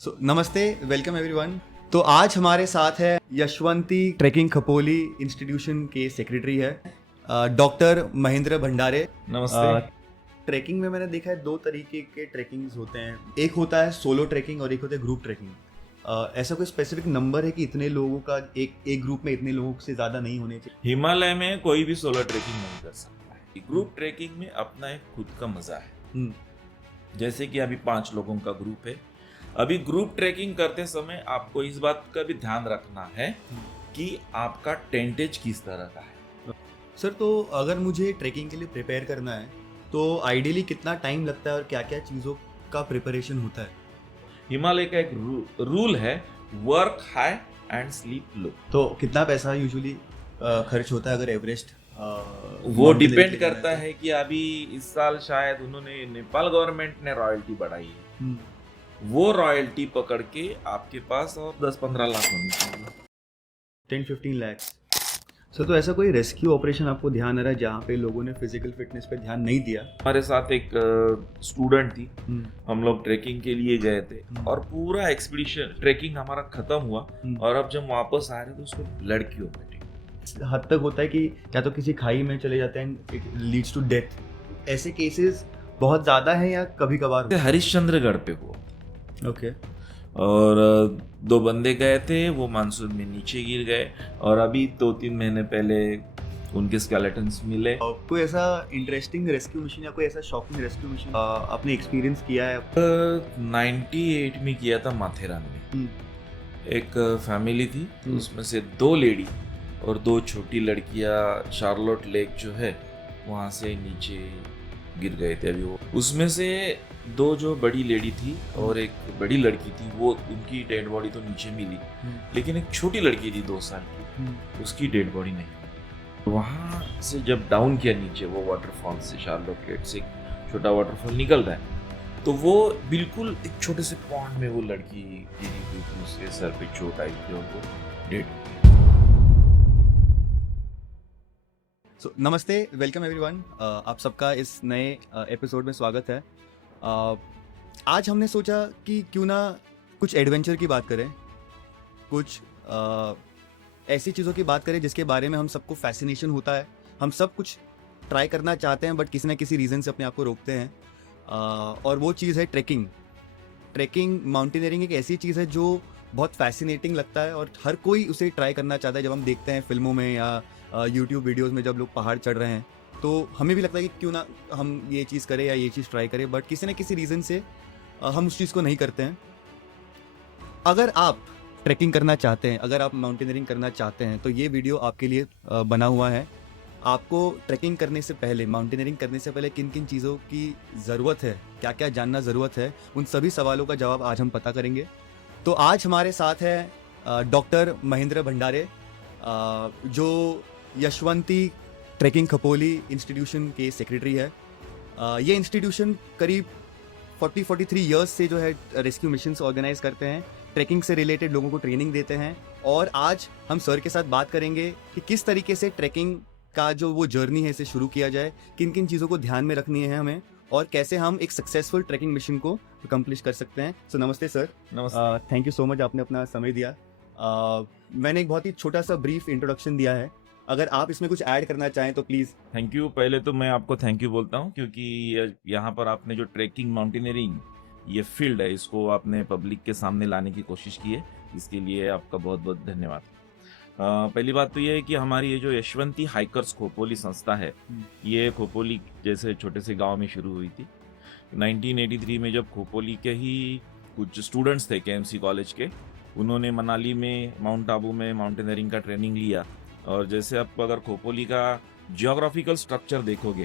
नमस्ते, welcome everyone. तो आज हमारे साथ है यशवंती ट्रैकिंग खपोली इंस्टीट्यूशन के सेक्रेटरी है डॉक्टर महेंद्र भंडारे। नमस्ते। ट्रैकिंग में मैंने देखा है दो तरीके के ट्रैकिंग्स होते हैं, एक होता है सोलो ट्रैकिंग और एक होता है ग्रुप ट्रैकिंग। ऐसा कोई स्पेसिफिक नंबर है कि इतने लोगों का एक ग्रुप में इतने लोगों से ज़्यादा नहीं होने चाहिए? हिमालय में कोई भी सोलो ट्रैकिंग नहीं कर सकता है। ग्रुप ट्रैकिंग में अपना एक खुद का मजा है। जैसे कि अभी 5 लोगों का ग्रुप है। अभी ग्रुप ट्रैकिंग करते समय आपको इस बात का भी ध्यान रखना है कि आपका टेंटेज किस तरह का है। सर, तो अगर मुझे ट्रैकिंग के लिए प्रिपेयर करना है तो आइडियली कितना टाइम लगता है और क्या क्या चीज़ों का प्रिपरेशन होता है? हिमालय का एक रूल है, वर्क हाई एंड स्लीप लो। तो कितना पैसा यूजुअली खर्च होता है अगर एवरेस्ट? वो डिपेंड करता है कि अभी इस साल शायद उन्होंने नेपाल गवर्नमेंट ने रॉयल्टी बढ़ाई है। वो रॉयल्टी पकड़ के आपके पास और 10-15 लाख होनी चाहिए। 10-15 लाख। सर, तो ऐसा कोई रेस्क्यू ऑपरेशन आपको ध्यान आ रहा है जहाँ पे लोगों ने फिजिकल फिटनेस पे ध्यान नहीं दिया? हमारे साथ एक स्टूडेंट थी, हम लोग ट्रैकिंग के लिए गए थे और पूरा एक्सपीडिशन ट्रैकिंग हमारा खत्म हुआ और अब जब वापस आ रहे तो उसको ब्लड की वोमिटिंग हद तक होता है कि या तो किसी खाई में चले जाते हैं, इट लीड्स टू डेथ। ऐसे केसेस बहुत ज़्यादा हैं या कभी कभार? हरिश्चंद्रगढ़ पे हुआ। ओके। और 2 बंदे गए थे, वो मानसून में नीचे गिर गए और अभी 2-3 महीने पहले उनके स्केलेटन्स मिले। कोई ऐसा इंटरेस्टिंग रेस्क्यू मिशन या कोई ऐसा शॉकिंग रेस्क्यू मिशन आपने एक्सपीरियंस किया है? 98 में किया था माथेरान में। एक फैमिली थी, उसमें से 2 लेडी और 2 छोटी लड़कियां शार्लोट लेक जो है वहां से नीचे गिर गए थे। अभी वो उसमें से 2 जो बड़ी लेडी थी और एक बड़ी लड़की थी, वो उनकी डेड बॉडी तो नीचे मिली, लेकिन एक छोटी लड़की थी 2 साल की, उसकी डेड बॉडी नहीं। वहां से जब डाउन किया नीचे, वो वाटरफॉल से, शार्लोट लेक से एक छोटा वाटरफॉल निकल रहा है, तो वो बिल्कुल एक छोटे से पॉन्ड में वो लड़की गिरी हुई थी, उसके सर पे चोट आई थी और वो डेड। नमस्ते, वेलकम एवरीवन। आप सबका इस नए एपिसोड में स्वागत है। आज हमने सोचा कि क्यों ना कुछ एडवेंचर की बात करें, कुछ ऐसी चीज़ों की बात करें जिसके बारे में हम सबको फैसिनेशन होता है। हम सब कुछ ट्राई करना चाहते हैं बट किसी ना किसी रीज़न से अपने आप को रोकते हैं, और वो चीज़ है ट्रैकिंग। ट्रैकिंग, माउंटेनियरिंग एक ऐसी चीज़ है जो बहुत फैसिनेटिंग लगता है और हर कोई उसे ट्राई करना चाहता है। जब हम देखते हैं फिल्मों में या यूट्यूब वीडियोस में जब लोग पहाड़ चढ़ रहे हैं, तो हमें भी लगता है कि क्यों ना हम ये चीज़ करें या ये चीज़ ट्राई करें, बट किसी न किसी रीज़न से हम उस चीज़ को नहीं करते हैं। अगर आप ट्रैकिंग करना चाहते हैं, अगर आप माउंटेनियरिंग करना चाहते हैं, तो ये वीडियो आपके लिए बना हुआ है। आपको ट्रैकिंग करने से पहले, माउंटेनियरिंग करने से पहले किन किन चीज़ों की ज़रूरत है, क्या क्या जानना ज़रूरत है, उन सभी सवालों का जवाब आज हम पता करेंगे। तो आज हमारे साथ है डॉक्टर महेंद्र भंडारे, जो यशवंती ट्रैकिंग खपोली इंस्टीट्यूशन के सेक्रेटरी है। ये इंस्टीट्यूशन करीब 40-43 ईयर्स से जो है रेस्क्यू मिशंस ऑर्गेनाइज करते हैं, ट्रैकिंग से रिलेटेड लोगों को ट्रेनिंग देते हैं। और आज हम सर के साथ बात करेंगे कि किस तरीके से ट्रैकिंग का जो वो जर्नी है इसे शुरू किया जाए, किन किन चीज़ों को ध्यान में रखनी है हमें, और कैसे हम एक सक्सेसफुल ट्रैकिंग मिशन को अकम्प्लिश कर सकते हैं। सो नमस्ते सर। नमस्ते। थैंक यू सो मच, आपने अपना समय दिया। मैंने एक बहुत ही छोटा सा ब्रीफ इंट्रोडक्शन दिया है, अगर आप इसमें कुछ ऐड करना चाहें तो प्लीज़। Thank you. पहले तो मैं आपको थैंक यू बोलता हूँ क्योंकि यहाँ पर आपने जो ट्रैकिंग, माउंटेनियरिंग ये फील्ड है, इसको आपने पब्लिक के सामने लाने की कोशिश की है, इसके लिए आपका बहुत बहुत धन्यवाद। पहली बात तो ये है कि हमारी ये जो यशवंती हाइकर्स खोपोली संस्था है, ये खोपोली जैसे छोटे से गांव में शुरू हुई थी। 1983 में जब खोपोली के ही कुछ स्टूडेंट्स थे KMC कॉलेज के, उन्होंने मनाली में, माउंट आबू में माउंटेनियरिंग का ट्रेनिंग लिया। और जैसे आप अगर खोपोली का जियोग्राफिकल स्ट्रक्चर देखोगे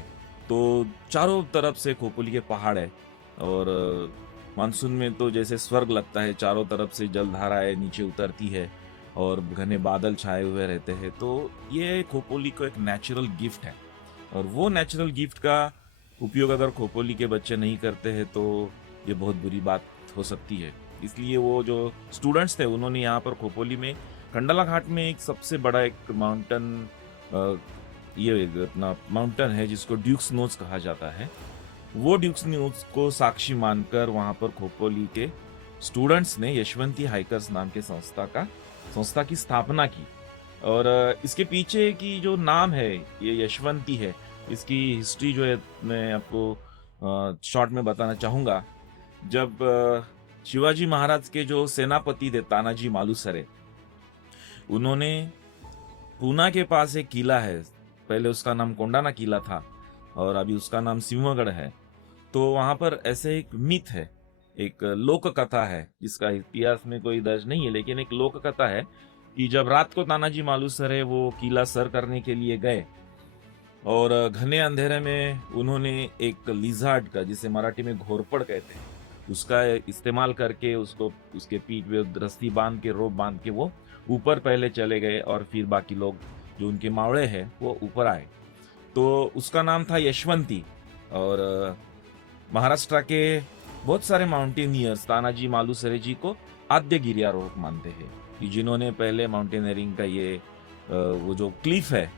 तो चारों तरफ से खोपोली के पहाड़ है और मानसून में तो जैसे स्वर्ग लगता है, चारों तरफ से जलधाराएं नीचे उतरती है और घने बादल छाए हुए रहते हैं। तो ये खोपोली को एक नेचुरल गिफ्ट है और वो नेचुरल गिफ्ट का उपयोग अगर खोपोली के बच्चे नहीं करते हैं तो ये बहुत बुरी बात हो सकती है। इसलिए वो जो स्टूडेंट्स थे, उन्होंने यहाँ पर खोपोली में कंडला घाट में एक सबसे बड़ा एक माउंटेन, ये अपना माउंटेन है जिसको ड्यूक्स नोज कहा जाता है, वो ड्यूक्स नोज को साक्षी मानकर वहाँ पर खोपोली के स्टूडेंट्स ने यशवंती हाइकर्स नाम के संस्था की स्थापना की। और इसके पीछे की जो नाम है ये यशवंती है, इसकी हिस्ट्री जो है मैं आपको शॉर्ट में बताना चाहूँगा। जब शिवाजी महाराज के जो सेनापति थे तानाजी मालुसरे, उन्होंने पूना के पास एक किला है, पहले उसका नाम कोंडाना किला था और अभी उसका नाम सिंहगढ़ है। तो वहां पर ऐसे एक मिथ है, एक लोक कथा है, जिसका इतिहास में कोई दर्ज नहीं है, लेकिन एक लोक कथा है कि जब रात को तानाजी मालुसरे वो किला सर करने के लिए गए और घने अंधेरे में उन्होंने एक लिजार्ड का, जिसे मराठी में घोरपड़ कहते हैं, उसका इस्तेमाल करके उसको उसके पीठ पे रस्सी बांध के, रोप बांध के वो ऊपर पहले चले गए और फिर बाकी लोग जो उनके मावड़े हैं वो ऊपर आए। तो उसका नाम था यशवंती। और महाराष्ट्र के बहुत सारे माउंटेनियर्स तानाजी मालुसरे जी को आद्य गिरियारोहक मानते हैं कि जिन्होंने पहले माउंटेनियरिंग का ये वो जो क्लिफ है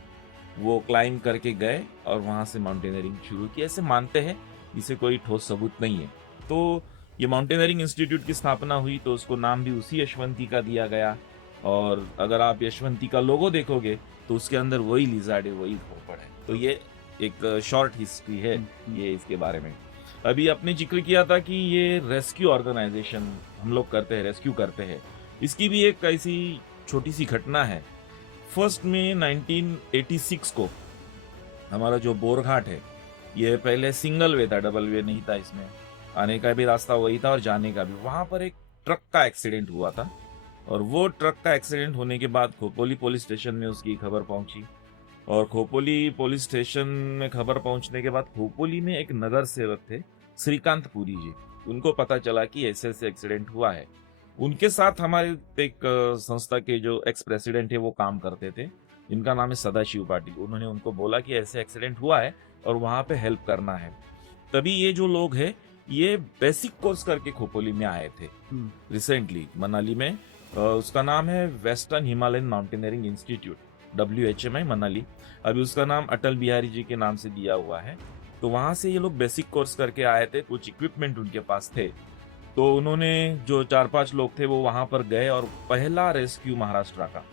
वो क्लाइंब करके गए और वहां से माउंटेनियरिंग शुरू की, ऐसे मानते हैं। इसे कोई ठोस सबूत नहीं है। तो ये माउंटेनियरिंग इंस्टीट्यूट की स्थापना हुई तो उसको नाम भी उसी यशवंती का दिया गया। और अगर आप यशवंती का लोगो देखोगे तो उसके अंदर वही लिजार्ड है, वही घोरपड़ है। तो ये एक शॉर्ट हिस्ट्री है ये इसके बारे में। अभी आपने जिक्र किया था कि ये रेस्क्यू ऑर्गेनाइजेशन हम लोग करते हैं, रेस्क्यू करते हैं। इसकी भी एक ऐसी छोटी सी घटना है। फर्स्ट में 1986 को हमारा जो बोरघाट है, ये पहले सिंगल वे था, डबल वे नहीं था। इसमें आने का भी रास्ता वही था और जाने का भी। वहां पर एक ट्रक का एक्सीडेंट हुआ था और वो ट्रक का एक्सीडेंट होने के बाद खोपोली पुलिस स्टेशन में उसकी खबर पहुंची। और खोपोली पुलिस स्टेशन में खबर पहुंचने के बाद खोपोली में एक नगर सेवक थे श्रीकांत पुरी जी, उनको पता चला कि ऐसे ऐसे एक्सीडेंट हुआ है। उनके साथ हमारे एक संस्था के जो एक्स प्रेसिडेंट है वो काम करते थे, जिनका नाम है सदाशिव पाटिल। उन्होंने उनको बोला कि ऐसे एक्सीडेंट हुआ है और वहां पे हेल्प करना है। तभी ये जो लोग हैं ये बेसिक कोर्स करके खोपोली में आए थे रिसेंटली मनाली में। उसका नाम है western Himalayan mountaineering institute, WHMI Manali. अभी उसका नाम अटल बिहारी जी के नाम से दिया हुआ है। तो वहां से ये लोग बेसिक कोर्स करके आए थे, कुछ इक्विपमेंट उनके पास थे। तो उन्होंने जो 4-5 लोग थे वो वहां पर गए और पहला रेस्क्यू महाराष्ट्र का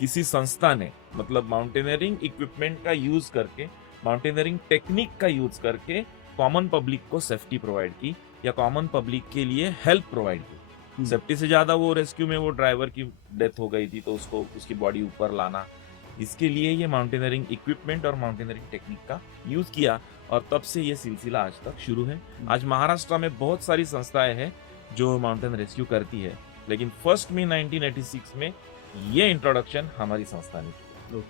किसी संस्था ने, मतलब माउंटेनियरिंग इक्विपमेंट का यूज करके, माउंटेनियरिंग टेक्निक का यूज करके कॉमन पब्लिक को सेफ्टी प्रोवाइड की या कॉमन पब्लिक के लिए हेल्प प्रोवाइड की। सेफ्टी से ज्यादा वो रेस्क्यू में वो ड्राइवर की डेथ हो गई थी तो उसको उसकी बॉडी ऊपर लाना, इसके लिए ये माउंटेनियरिंग इक्विपमेंट और माउंटेनियरिंग टेक्निक का यूज किया। और तब से ये सिलसिला आज तक शुरू है। आज महाराष्ट्र में बहुत सारी संस्थाएं हैं जो माउंटेन रेस्क्यू करती है, लेकिन फर्स्ट में 1986 में ये इंट्रोडक्शन हमारी संस्था ने की।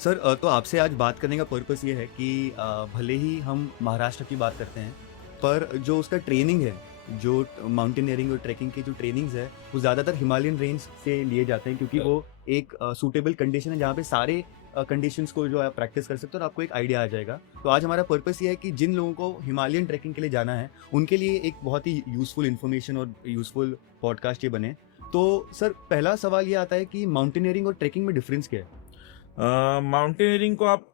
सर, तो आपसे आज बात करने का पर्पस ये है कि भले ही हम महाराष्ट्र की बात करते हैं, पर जो उसका ट्रेनिंग है, जो माउंटेनियरिंग और ट्रैकिंग की जो ट्रेनिंग्स है, वो ज़्यादातर हिमालयन रेंज से लिए जाते हैं, क्योंकि वो एक सूटेबल कंडीशन है जहाँ पे सारे कंडीशंस को जो आप प्रैक्टिस कर सकते हो और आपको एक आइडिया आ जाएगा। तो आज हमारा पर्पस ये है कि जिन लोगों को हिमालयन ट्रैकिंग के लिए जाना है उनके लिए एक बहुत ही यूज़फुल इन्फॉर्मेशन और यूज़फुल पॉडकास्ट ये बने। तो सर, पहला सवाल ये आता है कि माउंटेनियरिंग और ट्रैकिंग में डिफरेंस क्या है? माउंटेनियरिंग को आप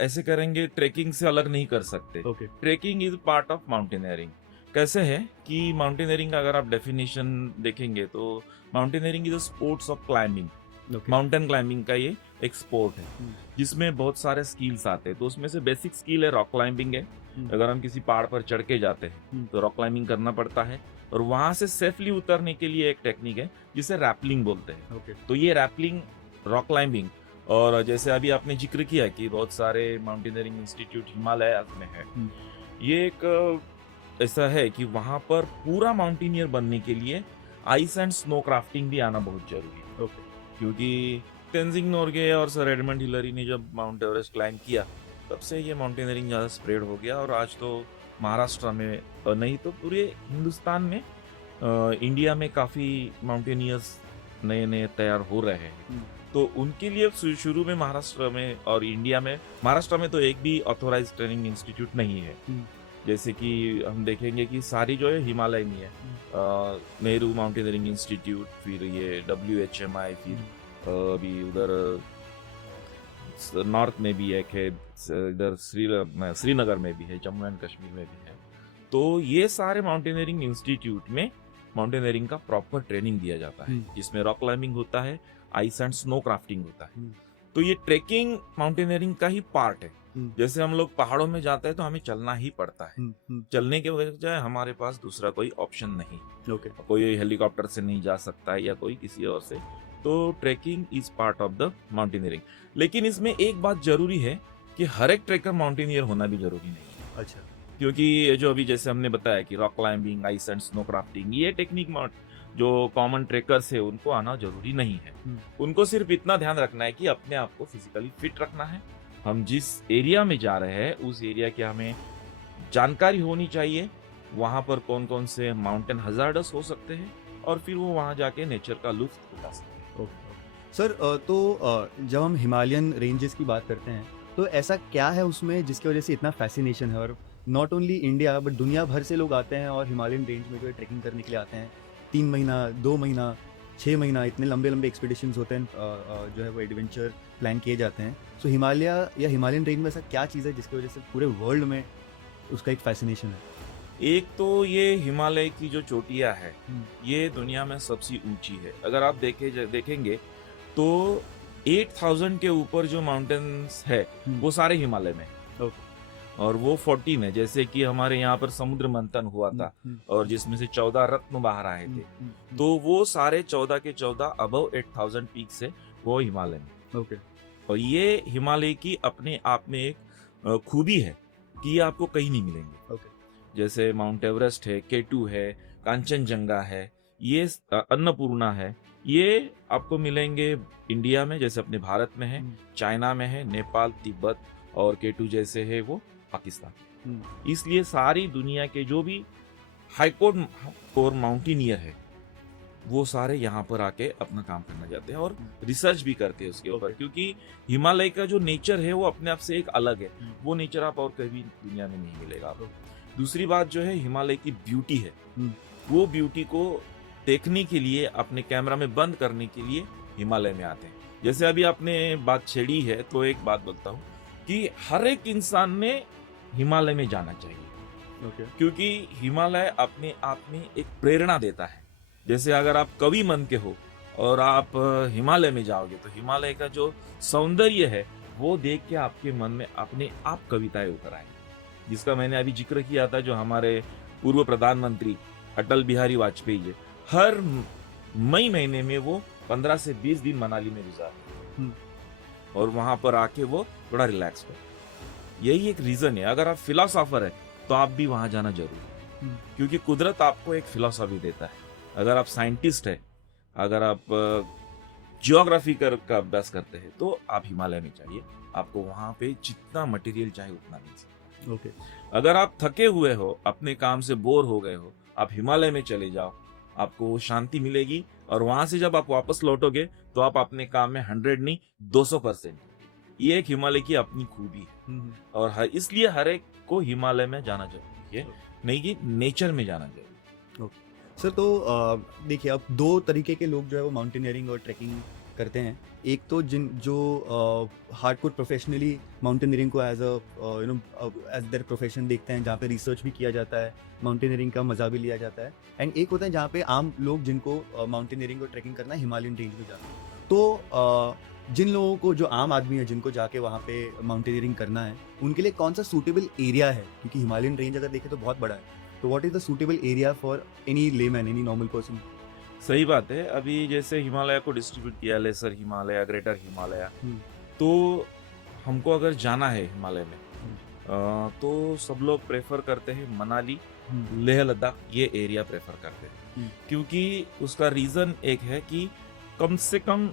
ऐसे करेंगे, ट्रेकिंग से अलग नहीं कर सकते। Okay. Trekking is part of mountaineering. कैसे है कि माउंटेनियरिंग अगर आप डेफिनेशन देखेंगे तो mountaineering is a sports of climbing. Mountain climbing का ये एक स्पोर्ट है जिसमें बहुत सारे स्किल्स आते हैं। तो उसमें से बेसिक स्किल है रॉक क्लाइंबिंग है। अगर हम किसी पहाड़ पर चढ़ के जाते हैं तो रॉक क्लाइंबिंग करना पड़ता है और वहां से सेफली उतरने के लिए एक टेक्निक है जिसे रैपलिंग बोलते हैं। तो ये रैपलिंग, रॉक क्लाइंबिंग, और जैसे अभी आपने जिक्र किया कि बहुत सारे माउंटेनियरिंग इंस्टीट्यूट हिमालय में है, ये एक ऐसा है कि वहां पर पूरा माउंटेनियर बनने के लिए आइस एंड स्नो क्राफ्टिंग भी आना बहुत जरूरी है। क्योंकि तेंजिंग नोर्गे और सर एडमंड हिलरी ने जब माउंट एवरेस्ट क्लाइंब किया तब से ये माउंटेनियरिंग ज़्यादा स्प्रेड हो गया और आज तो महाराष्ट्र में नहीं तो पूरे हिंदुस्तान में, इंडिया में काफ़ी माउंटेनियर्स नए नए तैयार हो रहे हैं। तो उनके लिए शुरू में महाराष्ट्र में और इंडिया में, महाराष्ट्र में तो एक भी ऑथोराइज ट्रेनिंग इंस्टीट्यूट नहीं है। जैसे कि हम देखेंगे कि सारी जो है हिमालय में है, नेहरू माउंटेनियरिंग इंस्टीट्यूट, फिर ये WHMI, फिर अभी उधर नॉर्थ में भी एक है, इधर श्रीनगर में भी है, जम्मू एंड कश्मीर में भी है। तो ये सारे माउंटेनियरिंग इंस्टीट्यूट में माउंटेनियरिंग का प्रॉपर ट्रेनिंग दिया जाता है, जिसमें रॉक क्लाइंबिंग होता है, आइस एंड स्नो क्राफ्टिंग होता है। तो ये ट्रेकिंग माउंटेनियरिंग का ही पार्ट है। जैसे हम लोग पहाड़ों में जाते हैं तो हमें चलना ही पड़ता है, चलने के बजाय हमारे पास दूसरा कोई ऑप्शन नहीं। कोई हेलीकॉप्टर से नहीं जा सकता है या कोई किसी और से। तो trekking is part of the mountaineering. लेकिन इसमें एक बात जरूरी है कि हर एक ट्रेकर माउंटेनियर होना भी जरूरी नहीं है। अच्छा। क्योंकि जो अभी जैसे हमने बताया कि rock climbing, ice and snow crafting, ये टेक्निक जो कॉमन ट्रेकर्स है उनको आना जरूरी नहीं है। उनको सिर्फ इतना ध्यान रखना है कि अपने आप को फिजिकली फिट रखना है। हम जिस एरिया में जा रहे हैं उस एरिया की हमें जानकारी होनी चाहिए, वहां पर कौन कौन से माउंटेन हजार्डस हो सकते हैं, और फिर वो वहां जाके नेचर का लुत्फ उठा सकते हैं। सर, तो जब हम हिमालयन रेंजेस की बात करते हैं तो ऐसा क्या है उसमें जिसकी वजह से इतना फैसिनेशन है, और नॉट ओनली इंडिया बट दुनिया भर से लोग आते हैं और हिमालयन रेंज में जो है ट्रैकिंग करने के लिए आते हैं। 3 महीना, 2 महीना, 6 महीना, इतने लंबे लंबे एक्सपीडिशंस होते हैं, जो है वो एडवेंचर प्लान किए जाते हैं। सो हिमालय या हिमालयन रेंज में ऐसा क्या चीज़ है जिसकी वजह से पूरे वर्ल्ड में उसका एक फैसिनेशन है? एक तो ये हिमालय की जो चोटियां है ये दुनिया में सबसे ऊंची है। अगर आप देखेंगे तो 8000 के ऊपर जो माउंटेन्स है वो सारे हिमालय में है। और वो 14 है, जैसे कि हमारे यहाँ पर समुद्र मंथन हुआ था और जिसमें से 14 रत्न बाहर आए थे, तो वो सारे 14 के 14 अबव 8000 पीक्स है वो हिमालय में। और ये हिमालय की अपने आप में एक खूबी है कि ये आपको कहीं नहीं मिलेंगे। जैसे माउंट एवरेस्ट है, K2 है, कांचनजंगा है, ये अन्नपूर्णा है, ये आपको मिलेंगे इंडिया में, जैसे अपने भारत में है, चाइना में है, नेपाल, तिब्बत, और K2 जैसे है वो पाकिस्तान। इसलिए सारी दुनिया के जो भी हाईकोर माउंटेनियर है वो सारे यहाँ पर आके अपना काम करना चाहते हैं और रिसर्च भी करते हैं उसके ऊपर, क्योंकि हिमालय का जो नेचर है वो अपने आप से एक अलग है। वो नेचर आप और कहीं दुनिया में नहीं मिलेगा आपको। दूसरी बात जो है हिमालय की ब्यूटी है, वो ब्यूटी को देखने के लिए, अपने कैमरा में बंद करने के लिए हिमालय में आते हैं। जैसे अभी आपने बात छेड़ी है तो एक बात बोलता हूँ कि हर एक इंसान ने हिमालय में जाना चाहिए, क्योंकि हिमालय अपने आप में एक प्रेरणा देता है। जैसे अगर आप कवि मन के हो और आप हिमालय में जाओगे तो हिमालय का जो सौंदर्य है वो देख के आपके मन में अपने आप कविताएं उतर आएंगी, जिसका मैंने अभी जिक्र किया था। जो हमारे पूर्व प्रधानमंत्री अटल बिहारी वाजपेयी जी हर मई महीने में वो 15 से 20 दिन मनाली में गुजारते और वहां पर आके वो थोड़ा रिलैक्स करते। यही एक रीजन है। अगर आप फिलोसोफर है तो आप भी वहां जाना जरूरी है, क्योंकि कुदरत आपको एक फिलोसॉफी देता है। अगर आप साइंटिस्ट है, अगर आप जियोग्राफी का अभ्यास करते हैं तो आप हिमालय में जाइए, आपको वहां पे जितना मटेरियल चाहिए उतना मिल सकता है। अगर आप थके हुए हो, अपने काम से बोर हो गए हो, आप हिमालय में चले जाओ, आपको वो शांति मिलेगी, और वहां से जब आप वापस लौटोगे तो आप अपने काम में 100 नहीं 200%। ये एक हिमालय की अपनी खूबी है, और इसलिए हर एक को हिमालय में जाना जरूरी है, नहीं कि नेचर में जाना जरूरी है। सर, तो देखिए, अब 2 तरीके के लोग जो है वो माउंटेनियरिंग और ट्रैकिंग करते हैं। एक तो जो हार्डकोर प्रोफेशनली माउंटेनियरिंग को एज देयर प्रोफेशन देखते हैं, जहाँ पे रिसर्च भी किया जाता है, माउंटेनियरिंग का मजा भी लिया जाता है। एंड एक होता है जहाँ पे आम लोग जिनको माउंटेनियरिंग और ट्रैकिंग करना है, हिमालयन रेंज में जाना है। तो जिन लोगों को, जो आम आदमी है, जिनको जाके वहाँ पे माउंटेनियरिंग करना है, उनके लिए कौन सा सूटेबल एरिया है? क्योंकि हिमालयन रेंज अगर देखें तो बहुत बड़ा है। तो what is the suitable area for any layman, any normal person? सही बात है। अभी जैसे हिमालय को डिस्ट्रीब्यूट किया, लेसर हिमालय, ग्रेटर हिमालय, तो हमको अगर जाना है हिमालय में तो सब लोग प्रेफर करते हैं मनाली, लेह लद्दाख, ये एरिया प्रेफर करते हैं। क्योंकि उसका रीजन एक है कि कम से कम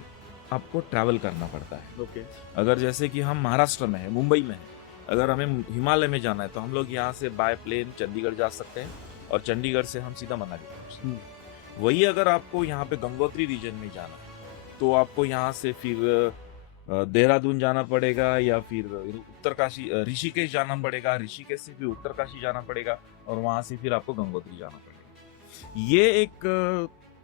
आपको ट्रैवल करना पड़ता है। अगर जैसे कि हम महाराष्ट्र में है, मुंबई में है, अगर हमें हिमालय में जाना है तो हम लोग यहाँ से बाय प्लेन चंडीगढ़ जा सकते हैं, और चंडीगढ़ से हम सीधा मनाली पहुँच सकते हैं। वही अगर आपको यहाँ पे गंगोत्री रीजन में जाना है तो आपको यहाँ से फिर देहरादून जाना पड़ेगा, या फिर उत्तरकाशी, ऋषिकेश जाना पड़ेगा, ऋषिकेश से फिर उत्तरकाशी जाना पड़ेगा, और वहां से फिर आपको गंगोत्री जाना पड़ेगा। ये एक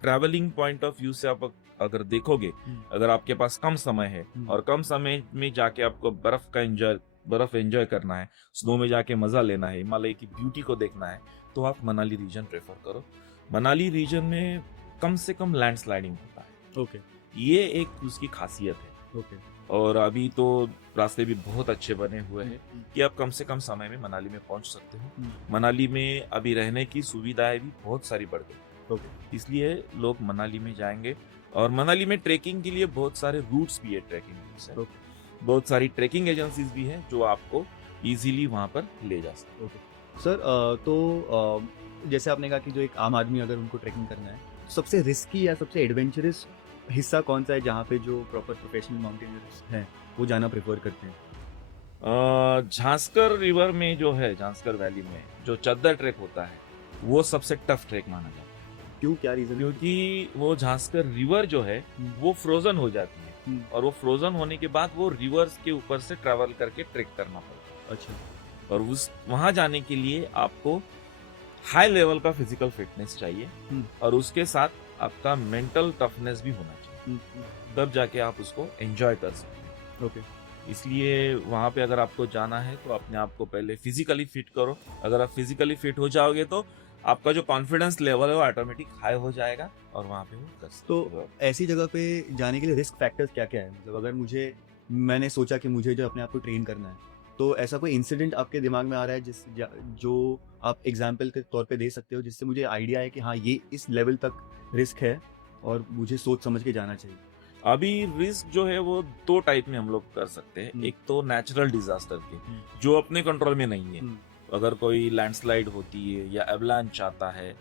ट्रैवलिंग पॉइंट ऑफ व्यू से आप अगर देखोगे, अगर आपके पास कम समय है और कम समय में जाके आपको बर्फ एंजॉय करना है, स्नो में जाके मजा लेना है, हिमालय की ब्यूटी को देखना है, तो आप मनाली रीजन प्रेफर करो। मनाली रीजन में कम से कम लैंडस्लाइडिंग होता है, ओके ये एक उसकी खासियत है। ओके और अभी तो रास्ते भी बहुत अच्छे बने हुए हैं कि आप कम से कम समय में मनाली में पहुंच सकते हो। मनाली में अभी रहने की सुविधाएं भी बहुत सारी बढ़ गई, ओके इसलिए लोग मनाली में जाएंगे। और मनाली में ट्रैकिंग के लिए बहुत सारे रूट्स भी है, ट्रैकिंग रूट्स है, बहुत सारी ट्रैकिंग एजेंसीज भी हैं जो आपको इजीली वहां पर ले जा सकते हैं। ओके सर, जैसे आपने कहा कि जो एक आम आदमी अगर उनको ट्रैकिंग करना है, सबसे रिस्की या सबसे एडवेंचरस हिस्सा कौन सा है जहाँ पे जो प्रॉपर प्रोफेशनल माउंटेनियर्स हैं वो जाना प्रेफर करते हैं? झांसकर रिवर में जो है, झांसकर वैली में जो चद्दर ट्रैक होता है वो सबसे टफ ट्रैक माना जाता है। क्यों, क्या रीजन? क्योंकि वो झांसकर रिवर जो है वो फ्रोजन हो जाती है, और वो फ्रोजन होने के बाद वो रिवर्स के ऊपर से ट्रैवल करके ट्रैक करना पड़ता है। अच्छा। और उस वहां जाने के लिए आपको हाई लेवल का फिजिकल फिटनेस चाहिए, और उसके साथ आपका मेंटल टफनेस भी होना चाहिए, तब जाके आप उसको एंजॉय कर सकते हैं। ओके इसलिए वहां पे अगर आपको जाना है तो अपने आप को पहले फिजिकली फिट करो। अगर आप फिजिकली फिट हो जाओगे तो आपका जो कॉन्फिडेंस लेवल है वो ऑटोमेटिक हाई हो जाएगा, और वहां पे वो कर सकते हो। तो ऐसी जगह पे जाने के लिए रिस्क फैक्टर्स क्या क्या है? मतलब अगर मैंने सोचा कि मुझे जो अपने आप को ट्रेन करना है, तो ऐसा कोई इंसिडेंट आपके दिमाग में आ रहा है जो आप एग्जाम्पल के तौर पे दे सकते हो, जिससे मुझे आइडिया है कि हाँ ये इस लेवल तक रिस्क है और मुझे सोच समझ के जाना चाहिए? अभी रिस्क जो है वो दो टाइप में हम लोग कर सकते हैं। एक तो नेचुरल डिजास्टर के, जो अपने कंट्रोल में नहीं है। अगर कोई लैंडस्लाइड होती है या एवलांच आता है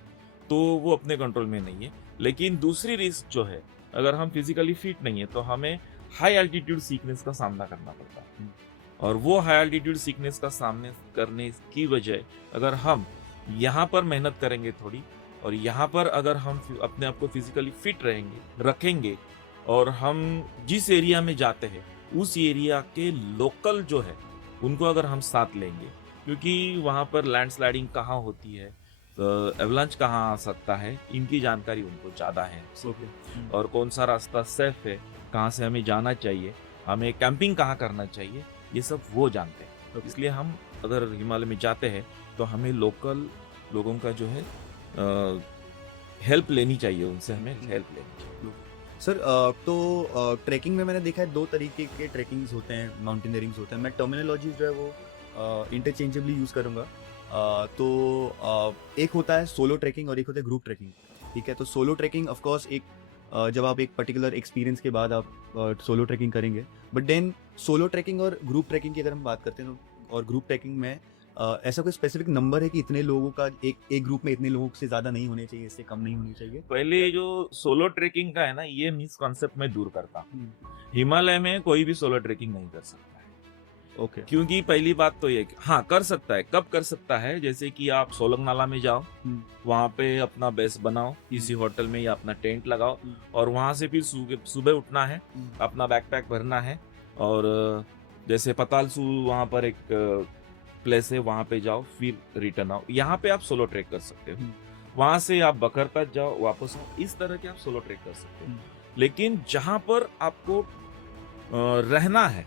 तो वो अपने कंट्रोल में नहीं है। लेकिन दूसरी रिस्क जो है, अगर हम फिजिकली फिट नहीं है तो हमें हाई एल्टीट्यूड सीकनेस का सामना करना पड़ता है। और वो हाई एल्टीट्यूड सीकनेस का सामना करने की वजह, अगर हम यहाँ पर मेहनत करेंगे थोड़ी, और यहाँ पर अगर हम अपने आप को फिजिकली फिट रखेंगे, और हम जिस एरिया में जाते हैं उस एरिया के लोकल जो है उनको अगर हम साथ लेंगे, क्योंकि वहाँ पर लैंडस्लाइडिंग कहाँ होती है, एवलांच कहाँ आ सकता है, इनकी जानकारी उनको ज़्यादा है। और कौन सा रास्ता सेफ है, कहाँ से हमें जाना चाहिए, हमें कैंपिंग कहाँ करना चाहिए, ये सब वो जानते हैं। इसलिए हम अगर हिमालय में जाते हैं तो हमें लोकल लोगों का जो है हेल्प लेनी चाहिए, उनसे हमें हेल्प लेनी चाहिए। सर, ट्रैकिंग में मैंने देखा है दो तरीके के ट्रैकिंग्स होते हैं, माउंटेनियरिंग्स होते हैं। मैं टर्मिनोलॉजी जो है वो इंटरचेंजेबली यूज़ करूँगा। एक होता है सोलो ट्रैकिंग और एक होता है ग्रुप ट्रैकिंग, ठीक है? तो सोलो ट्रैकिंग ऑफ कोर्स जब आप एक पर्टिकुलर एक्सपीरियंस के बाद आप सोलो ट्रैकिंग करेंगे, बट देन सोलो ट्रैकिंग और ग्रुप ट्रैकिंग की अगर हम बात करते हैं तो, और ग्रुप ट्रैकिंग में ऐसा कोई स्पेसिफिक नंबर है कि इतने लोगों का एक ग्रुप में इतने लोगों से ज़्यादा नहीं होने चाहिए, इससे कम नहीं होनी चाहिए? पहले जो सोलो ट्रैकिंग का है ना, ये मिसकॉन्सेप्ट मैं दूर करता हूँ। हिमालय में कोई भी सोलो ट्रैकिंग नहीं कर सकता है। ओके। क्योंकि पहली बात तो ये, हाँ कर सकता है, कब कर सकता है, जैसे कि आप सोलंग नाला में जाओ, वहां पे अपना बेस बनाओ किसी होटल में या अपना टेंट लगाओ, और वहां से फिर सुबह उठना है, अपना बैकपैक भरना है, और जैसे पतालसू वहां पर एक प्लेस है, वहां पे जाओ, फिर रिटर्न आओ। यहाँ पे आप सोलो ट्रैक कर सकते हो। वहां से आप बकरता जाओ, वापस आओ, इस तरह के आप सोलो ट्रैक कर सकते हो। लेकिन जहां पर आपको रहना है,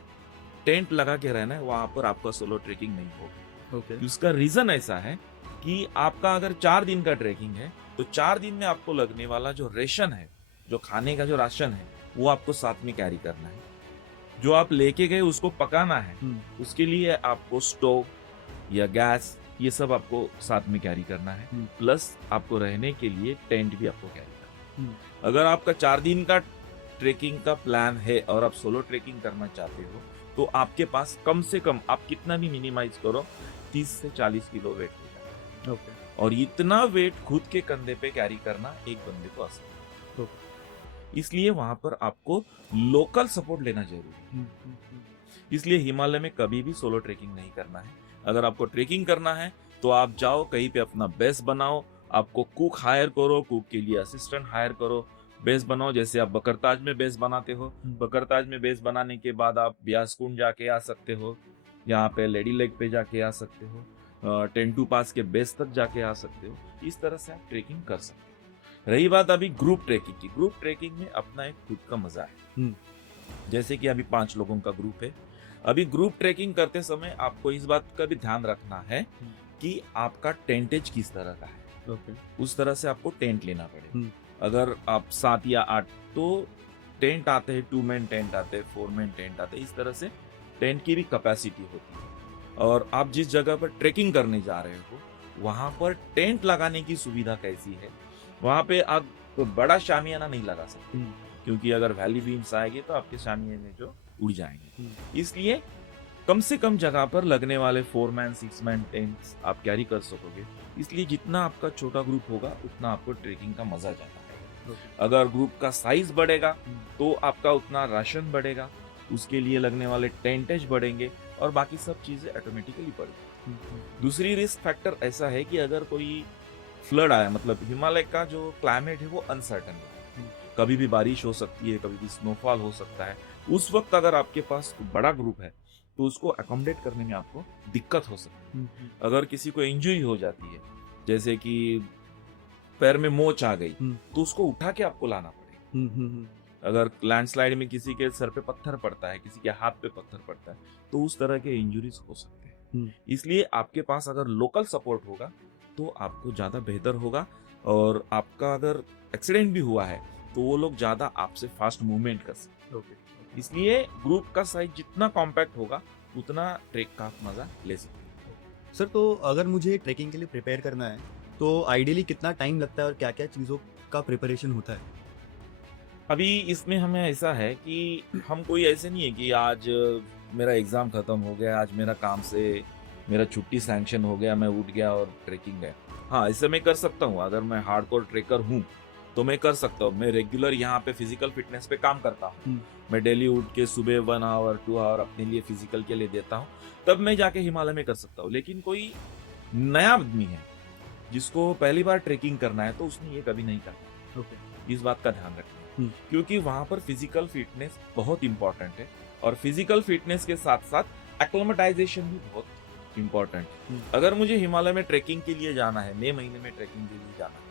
टेंट लगा के रहना है, वहां पर आपका सोलो ट्रैकिंग नहीं होगा। ओके। उसका रीजन ऐसा है कि आपका अगर 4 दिन का ट्रैकिंग है तो 4 दिन में आपको लगने वाला जो रेशन है, जो खाने का जो राशन है, वो आपको साथ में कैरी करना है। जो आप लेके गए उसको पकाना है, उसके लिए आपको स्टोव या गैस, ये सब आपको साथ में कैरी करना है। प्लस आपको रहने के लिए टेंट भी आपको कैरी करना है। अगर आपका 4 दिन का ट्रैकिंग का प्लान है और आप सोलो ट्रैकिंग करना चाहते हो तो आपके पास कम से कम, आप कितना भी मिनिमाइज करो, 30 से 40 किलो वेट हो जाएगा। ओके। और इतना वेट खुद के कंधे पे कैरी करना एक बंदे को आसान है। इसलिए वहां पर आपको लोकल सपोर्ट लेना जरूरी है। इसलिए हिमालय में कभी भी सोलो ट्रैकिंग नहीं करना है। अगर आपको ट्रैकिंग करना है तो आप जाओ कहीं पे, अपना बेस बनाओ, आपको कुक हायर करो, कुक के लिए असिस्टेंट हायर करो, बेस बनाओ। जैसे आप बकरताज में बेस बनाते हो, बकरताज में बेस बनाने के बाद आप ब्यासकुंड जाके आ सकते हो, यहाँ पे लेडी लेक पे जाके आ सकते हो, टेंटू पास के बेस तक जाके आ सकते हो। इस तरह से आप ट्रैकिंग कर सकते हो। रही बात अभी ग्रुप ट्रैकिंग की, ग्रुप ट्रैकिंग में अपना एक खुद का मजा है। जैसे कि अभी 5 लोगों का ग्रुप है। अभी ग्रुप ट्रैकिंग करते समय आपको इस बात का भी ध्यान रखना है कि आपका टेंटेज किस तरह का है। ओके। उस तरह से आपको टेंट लेना पड़ेगा। हम्म। अगर आप 7 या 8 तो टेंट आते हैं, 2 मैन टेंट आते हैं, 4 मैन टेंट आते हैं, इस तरह से टेंट की भी कैपेसिटी होती है। और आप जिस जगह पर ट्रेकिंग करने जा रहे हो वहां पर टेंट लगाने की सुविधा कैसी है, वहां पे आप तो बड़ा शामियाना नहीं लगा सकते, क्योंकि अगर वैली बीम्स आएगी तो आपके शामियाने जो उड़ जाएंगे। इसलिए कम से कम जगह पर लगने वाले 4 मैन 6 मैन टेंट्स आप कैरी कर सकोगे। इसलिए जितना आपका छोटा ग्रुप होगा उतना आपको ट्रेकिंग का मजा ज्यादा आएगा। अगर ग्रुप का साइज बढ़ेगा तो आपका उतना राशन बढ़ेगा, उसके लिए लगने वाले टेंटेज बढ़ेंगे और बाकी सब चीजें ऑटोमेटिकली बढ़ेंगी। दूसरी रिस्क फैक्टर ऐसा है कि अगर कोई फ्लड आया, मतलब हिमालय का जो क्लाइमेट है वो अनसर्टन है, कभी भी बारिश हो सकती है, कभी भी स्नोफॉल हो सकता है। उस वक्त अगर आपके पास बड़ा ग्रुप है तो उसको अकोमोडेट करने में आपको दिक्कत हो सकती है। अगर किसी को इंजरी हो जाती है, जैसे कि पैर में मोच आ गई, तो उसको उठा के आपको लाना पड़ेगा। अगर लैंडस्लाइड में किसी के सर पे पत्थर पड़ता है, किसी के हाथ पे पत्थर पड़ता है, तो उस तरह के इंजरीज हो सकते हैं। इसलिए आपके पास अगर लोकल सपोर्ट होगा तो आपको ज्यादा बेहतर होगा, और आपका अगर एक्सीडेंट भी हुआ है तो वो लोग ज्यादा आपसे फास्ट मूवमेंट कर सकते हैं। इसलिए ग्रुप का साइज जितना कॉम्पैक्ट होगा उतना ट्रेक का मजा ले सकते हैं। सर, तो अगर मुझे ट्रैकिंग के लिए प्रिपेयर करना है तो आइडियली कितना टाइम लगता है और क्या क्या चीज़ों का प्रिपरेशन होता है? अभी इसमें हमें ऐसा है कि हम कोई ऐसे नहीं है कि आज मेरा एग्जाम खत्म हो गया, आज मेरा काम से मेरा छुट्टी सैंक्शन हो गया, मैं उठ गया और ट्रेकिंग गया। हाँ, ऐसे मैं कर सकता हूँ। अगर मैं हार्डकोर ट्रेकर हूँ तो मैं कर सकता हूँ। मैं रेगुलर यहाँ पे फिजिकल फिटनेस पे काम करता हूँ। मैं डेली उठ के सुबह 1 आवर 2 आवर अपने लिए फिजिकल के लिए देता हूँ, तब मैं जाके हिमालय में कर सकता हूँ। लेकिन कोई नया आदमी है जिसको पहली बार ट्रेकिंग करना है तो उसने ये कभी नहीं करना। इस बात का ध्यान रखना, क्योंकि वहां पर फिजिकल फिटनेस बहुत इंपॉर्टेंट है, और फिजिकल फिटनेस के साथ साथ एक्लेमेटाइजेशन भी बहुत इंपॉर्टेंट है। अगर मुझे हिमालय में ट्रेकिंग के लिए जाना है, मई महीने में ट्रेकिंग के लिए जाना है,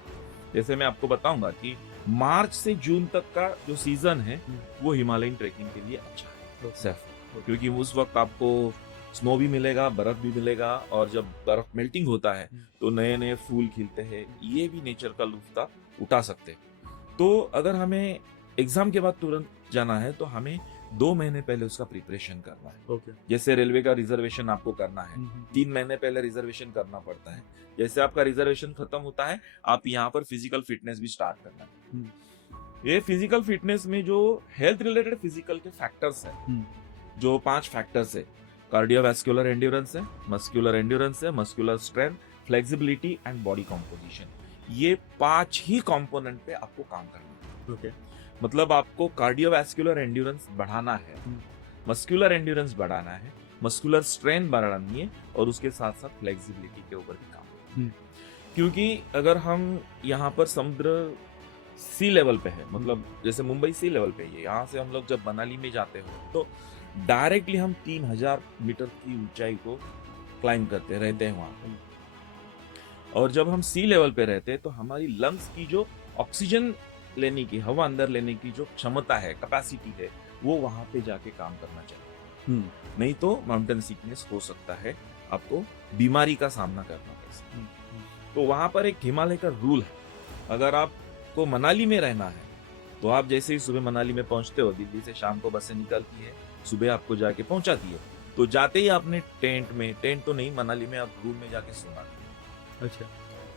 जैसे मैं आपको बताऊंगा कि मार्च से जून तक का जो सीजन है वो हिमालयन ट्रेकिंग के लिए अच्छा है, सेफ, क्योंकि उस वक्त आपको स्नो भी मिलेगा, बर्फ भी मिलेगा, और जब बर्फ मेल्टिंग होता है तो नए नए फूल खिलते हैं। ये भी नेचर का लुत्फ उठा सकते हैं। तो अगर हमें एग्जाम के बाद तुरंत जाना है तो हमें 2 महीने पहले उसका प्रिपरेशन करना है। जैसे रेलवे का रिजर्वेशन आपको करना है, 3 महीने पहले रिजर्वेशन करना पड़ता है। जैसे आपका रिजर्वेशन खत्म होता है, आप यहाँ पर फिजिकल फिटनेस भी स्टार्ट करना है। ये फिजिकल फिटनेस में जो हेल्थ रिलेटेड फिजिकल के फैक्टर्स है, जो 5 फैक्टर्स है, कार्डियोवैस्कुलर एंड्योरेंस है, मस्कुलर एंड्योरेंस है, muscular strength, flexibility and body composition, ये 5 ही कंपोनेंट पे आपको काम करना है। मतलब आपको कार्डियोवैस्कुलर एंड्योरेंस बढ़ाना है, मस्कुलर एंड्योरेंस बढ़ाना है, मस्कुलर स्ट्रेंथ बढ़ानी है, और उसके साथ साथ फ्लेक्सिबिलिटी के ऊपर भी काम करना है। क्योंकि अगर हम यहाँ पर समुद्र सी लेवल पे है, मतलब जैसे मुंबई सी लेवल पे है, यहाँ से हम लोग जब मनाली में जाते हो तो डायरेक्टली हम 3000 मीटर की ऊंचाई को क्लाइंब करते रहते हैं वहां पे। और जब हम सी लेवल पे रहते हैं तो हमारी लंग्स की जो ऑक्सीजन लेने की, हवा अंदर लेने की जो क्षमता है, कैपेसिटी है, वो वहां पे जाके काम करना चाहिए। नहीं तो माउंटेन सिकनेस हो सकता है, आपको बीमारी का सामना करना पड़ सकता है। तो वहां पर एक हिमालय का रूल है, अगर आपको मनाली में रहना है तो आप जैसे ही सुबह मनाली में पहुंचते हो, दिल्ली से शाम को बसें निकलती है, सुबह आपको जाके पहुंचाती है, तो जाते ही आपने टेंट तो नहीं, मनाली में आप रूम में जाके सोना। अच्छा,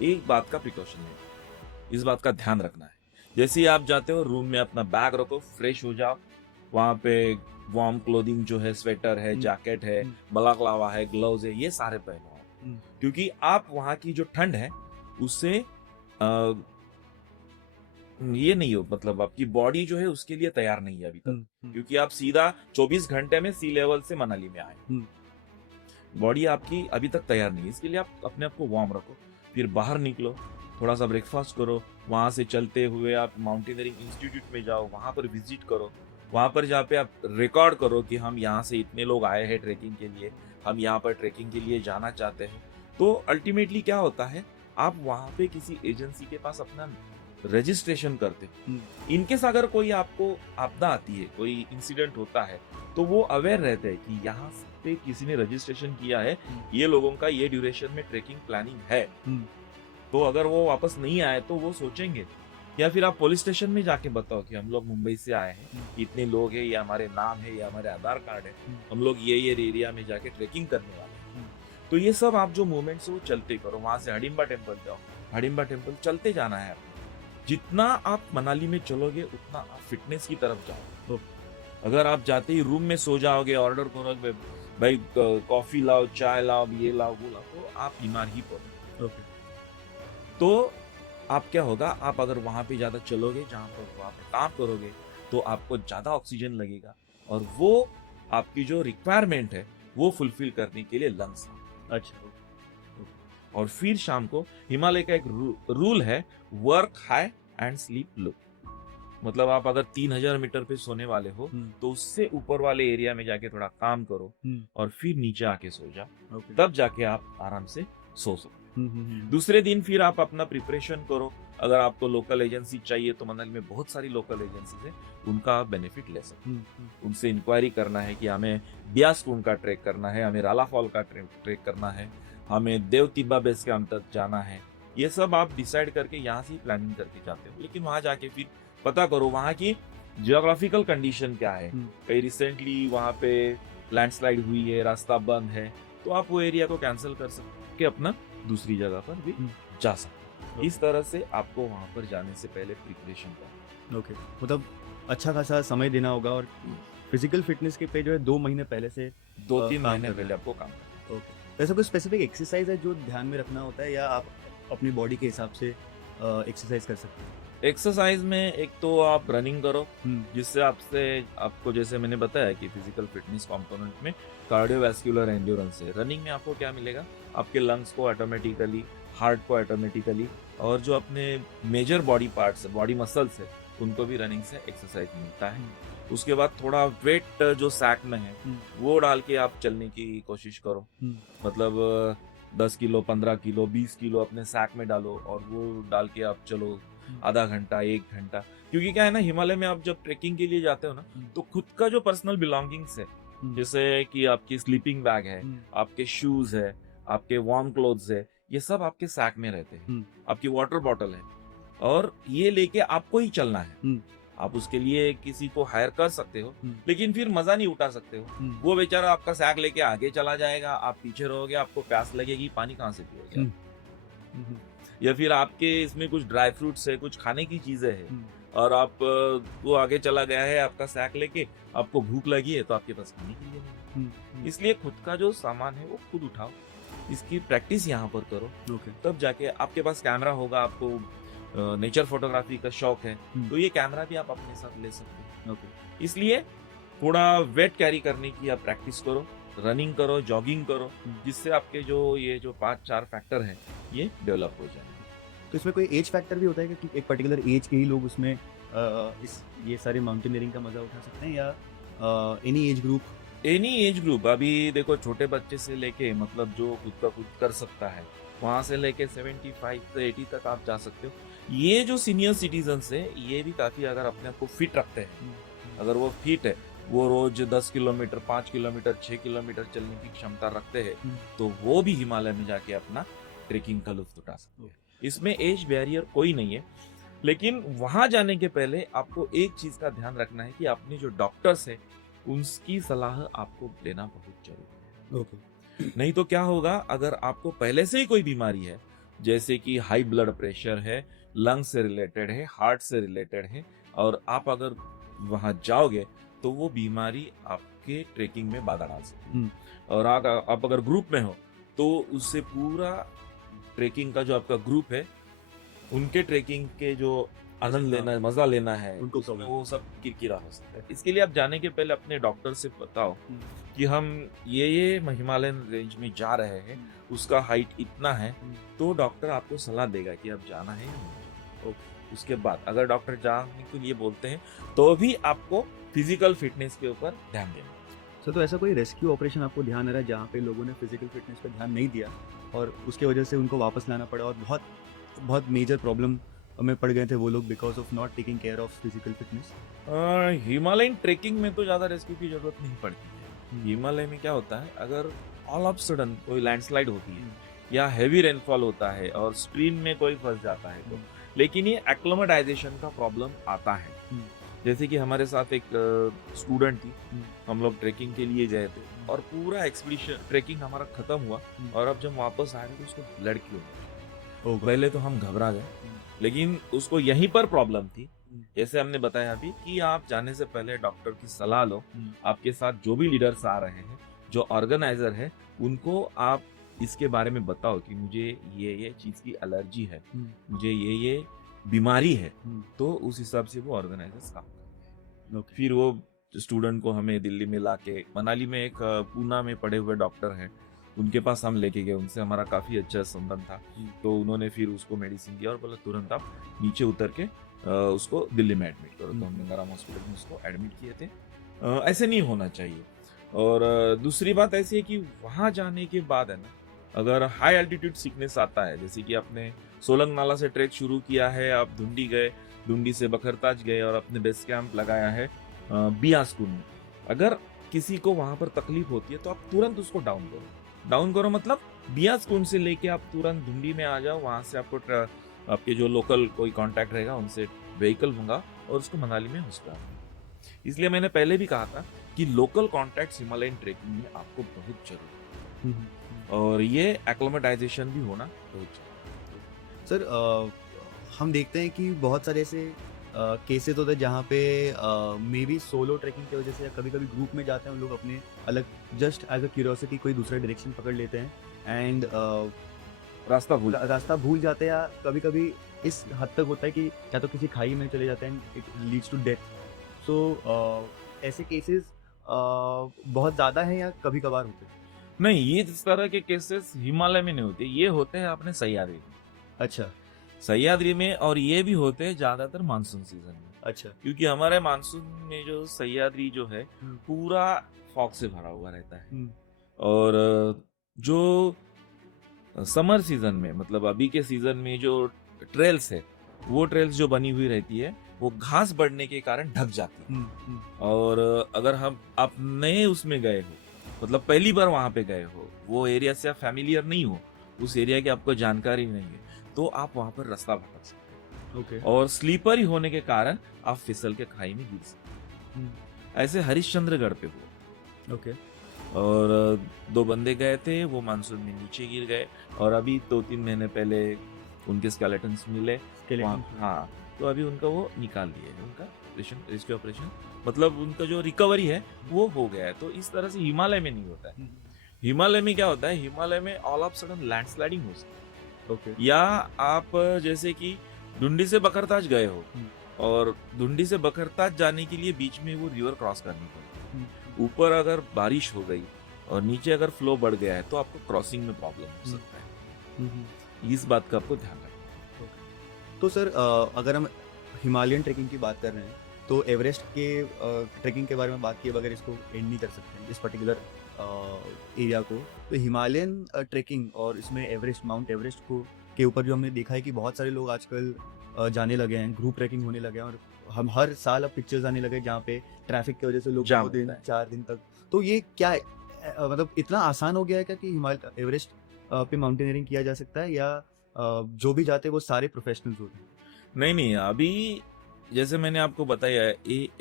एक बात का प्रिकॉशन है, इस बात का ध्यान रखना है। जैसे ही आप जाते हो रूम में अपना बैग रखो, फ्रेश हो जाओ, वहां पे वार्म क्लोथिंग जो है, स्वेटर है, जैकेट है, बलाक्लावा है, ग्लव्स है, ये सारे पहनो, क्योंकि आप वहां की जो ठंड है उससे ये नहीं हो, मतलब आपकी बॉडी जो है उसके लिए तैयार नहीं है अभी तक, क्योंकि आप सीधा 24 घंटे में सी लेवल से मनाली में आए, बॉडी आपकी अभी तक तैयार नहीं है। इसके लिए आप अपने आप को वार्म रखो, फिर बाहर निकलो, थोड़ा सा ब्रेकफास्ट करो, वहां से चलते हुए आप माउंटेनियरिंग इंस्टीट्यूट में जाओ, वहां पर विजिट करो, वहां पर जहाँ पे आप रिकॉर्ड करो कि हम यहाँ से इतने लोग आए हैं ट्रेकिंग के लिए, हम यहाँ पर ट्रेकिंग के लिए जाना चाहते हैं। तो अल्टीमेटली क्या होता है, आप वहां पे किसी एजेंसी के पास अपना रजिस्ट्रेशन करते हो। इनकेस अगर कोई आपको आपदा आती है, कोई इंसिडेंट होता है, तो वो अवेयर रहते हैं कि यहाँ पे किसी ने रजिस्ट्रेशन किया है, ये लोगों का ये ड्यूरेशन में ट्रेकिंग प्लानिंग है, तो अगर वो वापस नहीं आए तो वो सोचेंगे, या फिर आप पुलिस स्टेशन में जाके बताओ कि हम लोग मुंबई से आए हैं, इतने लोग हैं, ये हमारे नाम है, ये हमारे आधार कार्ड है, हम लोग ये एरिया में जाके ट्रेकिंग करने वाले हैं। तो ये सब आप जो मूवमेंट्स वो चलते करो। वहां से हडिम्बा टेम्पल जाओ, हडिम्बा टेम्पल चलते जाना है आपको। जितना आप मनाली में चलोगे उतना आप फिटनेस की तरफ जाओ। अगर आप जाते ही रूम में सो जाओगे, ऑर्डर करोगे भाई कॉफी लाओ, चाय लाओ, ये लाओ, वो लाओ, तो आप बीमार ही पड़ोगे। तो आप क्या होगा, आप अगर वहां पे ज्यादा चलोगे, जहां पर वहां पे काम करोगे, तो आपको ज्यादा ऑक्सीजन लगेगा, और वो आपकी जो रिक्वायरमेंट है वो फुलफिल करने के लिए लंग्स। अच्छा। और फिर शाम को हिमालय का एक रूल है, वर्क हाई एंड स्लीप लो। मतलब आप अगर 3000 मीटर पे सोने वाले हो तो उससे ऊपर वाले एरिया में जाके थोड़ा काम करो और फिर नीचे आके सो जाओ, तब जाके आप आराम से सो सको। दूसरे दिन फिर आप अपना प्रिपरेशन करो। अगर आपको लोकल एजेंसी चाहिए तो मनाली में बहुत सारी लोकल एजेंसीज है, उनका आप बेनिफिट ले सकते हैं। उनसे इंक्वायरी करना है कि हमें ब्यास कुंड का ट्रैक करना है, हमें राला फॉल का ट्रैक करना है, हमें देव तिब्बा बेस कैंप तक जाना है। ये सब आप डिसाइड करके यहाँ से प्लानिंग करके जाते हो, लेकिन वहां जाके फिर पता करो वहां की जियोग्राफिकल कंडीशन क्या है। कहीं रिसेंटली वहां पे लैंडस्लाइड हुई है, रास्ता बंद है, तो आप वो एरिया को कैंसिल कर सकते अपना दूसरी जगह पर भी जा सकते। इस तरह से आपको वहां पर जाने से पहले प्रिपरेशन करना। ओके, मतलब अच्छा खासा समय देना होगा, और फिजिकल फिटनेस के पे जो है 2 महीने पहले से 2-3 महीने पहले आपको काम करना। ओके, तो ऐसा कोई स्पेसिफिक एक्सरसाइज है जो ध्यान में रखना होता है, या आप अपनी बॉडी के हिसाब से एक्सरसाइज कर सकते हैं? एक्सरसाइज में एक तो आप रनिंग करो, जिससे आपको जैसे मैंने बताया कि फिजिकल फिटनेस कंपोनेंट में कार्डियोवैस्कुलर एंड्योरेंस है। रनिंग में आपको क्या मिलेगा, आपके लंग्स को ऑटोमेटिकली, हार्ट को ऑटोमेटिकली, और जो अपने मेजर बॉडी पार्ट्स है, बॉडी मसल्स है, उनको भी रनिंग से एक्सरसाइज मिलता है। उसके बाद थोड़ा वेट जो सैक में है वो डाल के आप चलने की कोशिश करो। मतलब 10 किलो, 15 किलो, 20 किलो अपने सैक में डालो और वो डाल के आप चलो आधा घंटा, 1 घंटा। क्योंकि क्या है ना, हिमालय में आप जब ट्रेकिंग के लिए जाते हो ना, तो खुद का जो पर्सनल बिलोंगिंग्स है, जैसे कि आपकी स्लीपिंग बैग है, आपके शूज है, आपके वार्म क्लोथ्स है, ये सब आपके सैक में रहते हैं। आपकी वाटर बॉटल है, और ये लेके आपको ही चलना है। आप उसके लिए किसी को हायर कर सकते हो, लेकिन फिर मजा नहीं उठा सकते हो। वो बेचारा आपका सैक लेके आगे चला जाएगा, आप पीछे रहोगे, आपको प्यास लगेगी, पानी कहाँ से पियोगे? या फिर आपके इसमें कुछ ड्राई फ्रूट्स है, कुछ खाने की चीजें है, और आप वो आगे चला गया है आपका सैक लेके, आपको भूख लगी है तो आपके पास खाने के लिए नहीं। इसलिए खुद का जो सामान है वो खुद उठाओ, इसकी प्रैक्टिस यहाँ पर करो। तब जाके आपके पास कैमरा होगा, आपको नेचर फोटोग्राफी का शौक है, तो ये कैमरा भी आप अपने साथ ले सकते हो। इसलिए थोड़ा वेट कैरी करने की आप प्रैक्टिस करो, रनिंग करो, जॉगिंग करो, जिससे आपके जो ये जो 5-4 फैक्टर है ये डेवलप हो जाए। तो इसमें कोई एज फैक्टर भी होता है कि एक पर्टिकुलर एज के ही लोग उसमें ये सारे माउंटेनियरिंग का मजा उठा सकते हैं, या any age group? Any age group. अभी देखो, छोटे बच्चे से लेके, मतलब जो खुद का खुद कर सकता है, वहां से लेके 75 से 80 तक आप जा सकते हो। ये जो सीनियर सिटीजन है, ये भी काफी अगर अपने आप को फिट रखते हैं, अगर वो फिट है, वो रोज 10 किलोमीटर, 5 किलोमीटर, 6 किलोमीटर चलने की क्षमता रखते हैं, तो वो भी हिमालय में जाके अपना ट्रेकिंग का लुत्फ उठा सकते हैं। इसमें एज बैरियर कोई नहीं है, लेकिन वहां जाने के पहले आपको एक चीज का ध्यान रखना है कि अपने जो डॉक्टर्स है उनकी सलाह आपको लेना बहुत जरूरी है। नहीं तो क्या होगा, अगर आपको पहले से ही कोई बीमारी है, जैसे कि हाई ब्लड प्रेशर है, लंग से रिलेटेड है, हार्ट से रिलेटेड है, और आप अगर वहां जाओगे तो वो बीमारी आपके ट्रेकिंग में बाधा डाल सकती है। और आप अगर ग्रुप में हो तो उससे पूरा ट्रेकिंग का जो आपका ग्रुप है, उनके ट्रेकिंग के जो आनंद लेना है, मजा लेना है, उनको वो सब किरकिरा हो सकता है। इसके लिए आप जाने के पहले अपने डॉक्टर से बताओ कि हम ये हिमालयन रेंज में जा रहे हैं, उसका हाइट इतना है, तो डॉक्टर आपको सलाह देगा कि अब जाना है या नहीं। उसके बाद अगर डॉक्टर जाने के लिए बोलते हैं तो भी आपको फिजिकल फिटनेस के ऊपर ध्यान देना। तो ऐसा कोई रेस्क्यू ऑपरेशन आपको ध्यान आ रहा है जहाँ पे लोगों ने फिजिकल फिटनेस पर ध्यान नहीं दिया और उसके वजह से उनको वापस लाना पड़ा, और बहुत बहुत मेजर प्रॉब्लम में पड़ गए थे वो लोग because of not taking care of physical fitness? Himalayan trekking में तो ज्यादा रेस्क्यू की जरूरत नहीं पड़ती है। हिमालय में क्या होता है, अगर ऑल ऑफ सडन कोई लैंडस्लाइड होती है या हैवी रेनफॉल होता है और स्ट्रीम में कोई फंस जाता है तो, लेकिन ये एक्लोमेटाइजेशन का प्रॉब्लम आता है। जैसे कि हमारे साथ एक स्टूडेंट थी, हम लोग ट्रैकिंग के लिए गए थे और पूरा एक्सपीडिशन ट्रैकिंग हमारा खत्म हुआ और अब जब वापस आ रहे तो उसको ब्लड की हो गई। पहले तो हम घबरा गए, लेकिन उसको यहीं पर प्रॉब्लम थी। जैसे हमने बताया अभी कि आप जाने से पहले डॉक्टर की सलाह लो। आपके साथ जो भी लीडर्स आ रहे हैं, जो ऑर्गेनाइजर है, उनको आप इसके बारे में बताओ कि मुझे ये चीज की एलर्जी है, मुझे ये बीमारी है, तो उस हिसाब से वो ऑर्गेनाइजर्स काम करते हैं। फिर वो स्टूडेंट को हमें दिल्ली में लाके, मनाली में एक पूना में पढ़े हुए डॉक्टर हैं, उनके पास हम लेके गए, उनसे हमारा काफी अच्छा संबंध था। तो उन्होंने फिर उसको मेडिसिन दिया और बोला तुरंत आप नीचे उतर के उसको दिल्ली में एडमिट करो। तो हमने गरम हॉस्पिटल में उसको एडमिट किए थे। ऐसे नहीं होना चाहिए। और दूसरी बात ऐसी है कि वहां जाने के बाद है ना, अगर हाई एल्टीट्यूड सिकनेस आता है, जैसे कि आपने सोलंग नाला से ट्रैक शुरू किया है, आप धुंडी गए, धुंडी से बखरताज गए और अपने बेस कैंप लगाया है बियासकुन में, अगर किसी को वहां पर तकलीफ होती है तो आप तुरंत उसको डाउन करो। मतलब बियासकुन से लेके आप तुरंत धुंडी में आ जाओ, वहां से आपको आपके जो लोकल कोई कांटेक्ट रहेगा उनसे व्हीकल मंगा और उसको मनाली में हॉस्पिटल। इसलिए मैंने पहले भी कहा था कि लोकल कॉन्टैक्ट्स हिमालयन ट्रेकिंग में आपको बहुत जरूरी है और ये एक्लोमेटाइजेशन भी होना बहुत जरूरी। सर हम देखते हैं कि बहुत सारे ऐसे केसेस होते हैं जहाँ पे मे बी सोलो ट्रैकिंग की वजह से या कभी कभी ग्रुप में जाते हैं हम लोग अपने अलग, जस्ट एज अ क्यूरियोसिटी कोई दूसरा डायरेक्शन पकड़ लेते हैं एंड रास्ता भूल जाते हैं, या कभी कभी इस हद तक होता है कि या तो किसी खाई में चले जाते हैं, इट लीड्स टू डेथ। सो ऐसे केसेस बहुत ज़्यादा हैं या कभी कभार होते हैं? नहीं, ये इस तरह के केसेस हिमालय में नहीं होते, ये होते हैं अपने सह्याद्री में। अच्छा सह्याद्री में, और ये भी होते हैं ज्यादातर मानसून सीजन में। अच्छा। क्योंकि हमारे मानसून में जो सह्याद्री जो है पूरा फॉग से भरा हुआ रहता है। और जो समर सीजन में, मतलब अभी के सीजन में जो ट्रेल्स है, वो ट्रेल्स जो बनी हुई रहती है वो घास बढ़ने के कारण ढक जाती है। और अगर आप नए उसमें गए हो, मतलब पहली बार वहां पे गए हो, वो एरिया से आप फैमिलियर नहीं हो, उस एरिया की आपको जानकारी नहीं है, तो आप वहां पर रास्ता भटक सकते हो। ओके। और स्लीपरी होने के कारण आप फिसल के खाई में गिर सकते हो। ऐसे हरिश्चंद्रगढ़ पे हुआ। ओके। और 2 बंदे गए थे, वो मानसून में नीचे गिर गए और अभी 2-3 महीने पहले उनके स्केलेटन्स मिले। हाँ, तो अभी उनका वो निकाल दिया है, उनका रेस्क्यू ऑपरेशन, मतलब उनका जो रिकवरी है वो हो गया है। तो इस तरह से हिमालय में नहीं होता है। हिमालय में क्या होता है, हिमालय में ऑल ऑफ सडन लैंडस्लाइडिंग हो सकती है। ओके। या आप जैसे कि धुंडी से बखरताज गए हो और धुंडी से बखरताज जाने के लिए बीच में वो रिवर क्रॉस करनी पड़ती, ऊपर अगर बारिश हो गई और नीचे अगर फ्लो बढ़ गया है तो आपको क्रॉसिंग में प्रॉब्लम हो सकता है। इस बात का आपको ध्यान रखना। तो सर अगर हम हिमालयन ट्रैकिंग की बात कर रहे हैं तो एवरेस्ट के ट्रैकिंग के बारे में बात किए बगैर इसको एंड नहीं कर सकते इस पर्टिकुलर एरिया को। तो हिमालयन ट्रैकिंग और इसमें एवरेस्ट, माउंट एवरेस्ट को के ऊपर जो हमने देखा है कि बहुत सारे लोग आजकल जाने लगे हैं, ग्रुप ट्रैकिंग होने लगे हैं, और हम हर साल अब पिक्चर्स आने लगे जहाँ पे ट्रैफिक की वजह से लोग 2 दिन 4 दिन तक। तो ये क्या है, मतलब इतना आसान हो गया है क्या कि हिमालय एवरेस्ट पे माउंटेनियरिंग किया जा सकता है, या जो भी जाते हैं वो सारे प्रोफेशनल्स होते हैं? नहीं, अभी जैसे मैंने आपको बताया है,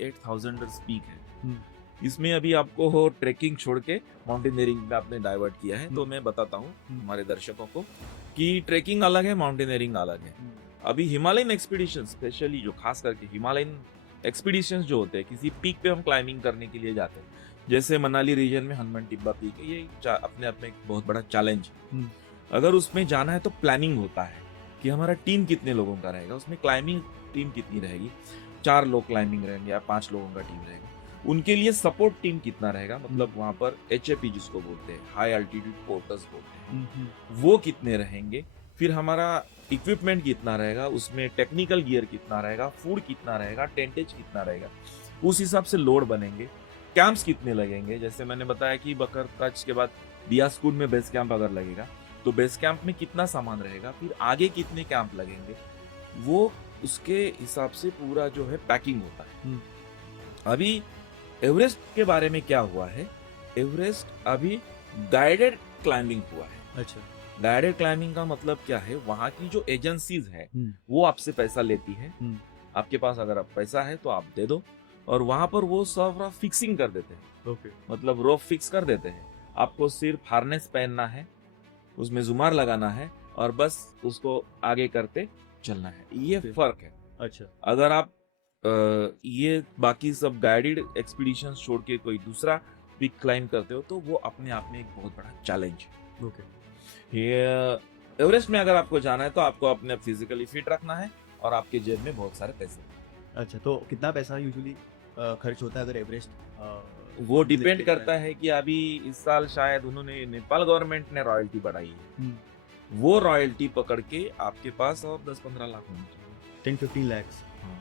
8000 पीक है, इसमें अभी आपको हो ट्रैकिंग छोड़ के माउंटेनियरिंग में आपने डाइवर्ट किया है। तो मैं बताता हूँ हमारे दर्शकों को कि ट्रैकिंग अलग है, माउंटेनियरिंग अलग है। अभी हिमालयन एक्सपीडिशन, स्पेशली जो खास करके हिमालयन एक्सपीडिशंस जो होते हैं, किसी पीक पे हम क्लाइंबिंग करने के लिए जाते हैं, जैसे मनाली रीजन में हनुमान टिब्बा पीक है, ये अपने आप में एक बहुत बड़ा चैलेंज है। अगर उसमें जाना है तो प्लानिंग होता है कि हमारा टीम कितने लोगों का रहेगा, उसमें क्लाइंबिंग टीम कितनी रहेगी, 4 लोग क्लाइंबिंग रहेंगे या 5 लोगों का टीम रहेगा, उनके लिए सपोर्ट टीम कितना रहेगा, मतलब वहां पर HAP जिसको बोलते हैं, हाई एल्टीट्यूड पोर्टर्स बोलते हैं, वो कितने रहेंगे, फिर हमारा इक्विपमेंट कितना रहेगा, उसमें टेक्निकल गियर कितना रहेगा, फूड कितना रहेगा, टेंटेज कितना रहेगा, उस हिसाब से लोड बनेंगे। कैंप्स कितने लगेंगे, जैसे मैंने बताया कि बकरकच के बाद बियासकुन में बेस कैंप अगर लगेगा तो बेस कैंप में कितना सामान रहेगा, फिर आगे कितने कैंप लगेंगे, वो उसके हिसाब से पूरा जो है पैकिंग होता है। अभी एवरेस्ट के बारे में क्या हुआ है, एवरेस्ट अभी गाइडेड क्लाइंबिंग हुआ है। अच्छा। गाइडेड क्लाइंबिंग का मतलब क्या है, वहाँ की जो एजेंसीज है हम्म, वो आपसे पैसा लेती है। हम्म, आपके पास अगर आप पैसा है तो आप दे दो, और वहाँ पर वो सब फिक्सिंग कर देते हैं, ओके, मतलब रोप फिक्स कर देते हैं। आपको सिर्फ हार्नेस पहनना है, उसमें जुमार लगाना है, और बस उसको आगे करते चलना है। ये Okay. फर्क है। अच्छा, अगर आप ये बाकी सब गाइडेड एक्सपीडिशन छोड़ के कोई दूसरा पिक क्लाइंब करते हो तो वो अपने आप में एक बहुत बड़ा चैलेंज है। ओके, ये एवरेस्ट में अगर आपको जाना है तो आपको अपने फिजिकली फिट रखना है, और आपके जेब में बहुत सारे पैसे। अच्छा, तो कितना पैसा यूजुअली खर्च होता है अगर एवरेस्ट वो ले डिपेंड के करता climb- है कि अभी इस साल शायद उन्होंने, नेपाल गवर्नमेंट ने रॉयल्टी बढ़ाई है। हम्म, वो रॉयल्टी पकड़ के आपके पास और 10-15 लाख होने चाहिए। 10-15 lakhs हाँ,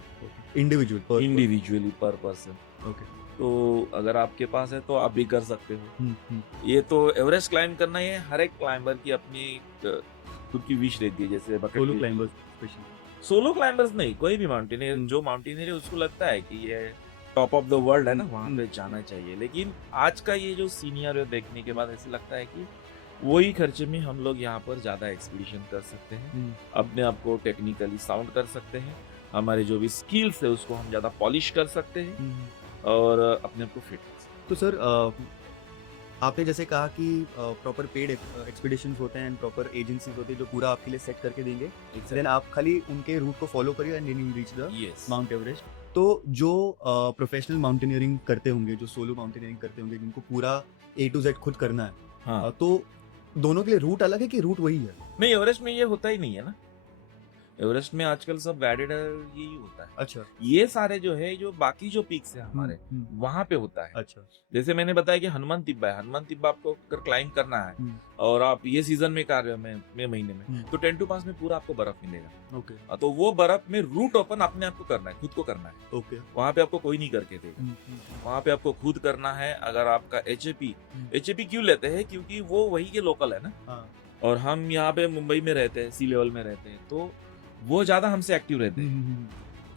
इंडिविजुअल पर इंडिविजुअली पर पर्सन। ओके, तो अगर आपके पास है तो आप भी कर सकते हो। हम्म, ये तो एवरेस्ट क्लाइंब करना, ये हर एक क्लाइंबर की अपनी खुद की विश रहती है। जैसे solo climbers specially, solo climbers नहीं, कोई भी माउंटेनियर, हम्म, जो माउंटेनियर है उसको लगता है कि ये टॉप ऑफ द वर्ल्ड है ना, वहां पे हम्म, जाना चाहिए। लेकिन आज का ये जो सीनियर देखने के बाद ऐसे लगता है कि वही खर्चे में हम लोग यहाँ पर ज्यादा एक्सपीडिशन कर सकते हैं, हम्म, अपने आप को टेक्निकली साउंड कर सकते हैं, हमारे जो भी स्किल्स है उसको हम ज्यादा पॉलिश कर सकते हैं, हम्म। और अपने आप को फिट कर सकते तो सर आपने जैसे कहा कि प्रॉपर पेड एक्सपीडिशंस होते हैं एंड प्रॉपर एजेंसीज होती है जो पूरा आपके लिए सेट करके देंगे, हैं। देन आप खाली उनके रूट को फॉलो करिए and then you reach the yes, Mount Everest. तो जो प्रोफेशनल माउंटेनियरिंग करते होंगे, जो सोलो माउंटेनियरिंग करते होंगे, जिनको पूरा A to Z खुद करना है, हाँ। तो दोनों के लिए रूट अलग है कि रूट वही है? नहीं, एवरेस्ट में ये होता ही नहीं है ना। एवरेस्ट में आजकल सब गाइडेड यही होता है। अच्छा, ये सारे जो है, जो बाकी जो पीक्स है हमारे, वहां पे होता है। अच्छा, जैसे मैंने बताया कि हनुमान तिब्बा है, हनुमान तिब्बा आपको अगर क्लाइंब करना है और आप ये सीजन में कर रहे हो, मई महीने में, तो टेंटू पास में पूरा आपको बर्फ मिलेगा। ओके, तो वो बर्फ में रूट ओपन अपने आप को करना है, खुद को करना है। ओके, वहां पे आपको कोई नहीं करके देगा, वहां पे आपको खुद करना है। अगर आपका एचएपी क्यों लेते हैं, क्योंकि वो वही के लोकल है ना, हाँ, और हम यहाँ पे मुंबई में रहते हैं, सी लेवल में रहते हैं, तो वो ज्यादा हमसे एक्टिव रहते हैं,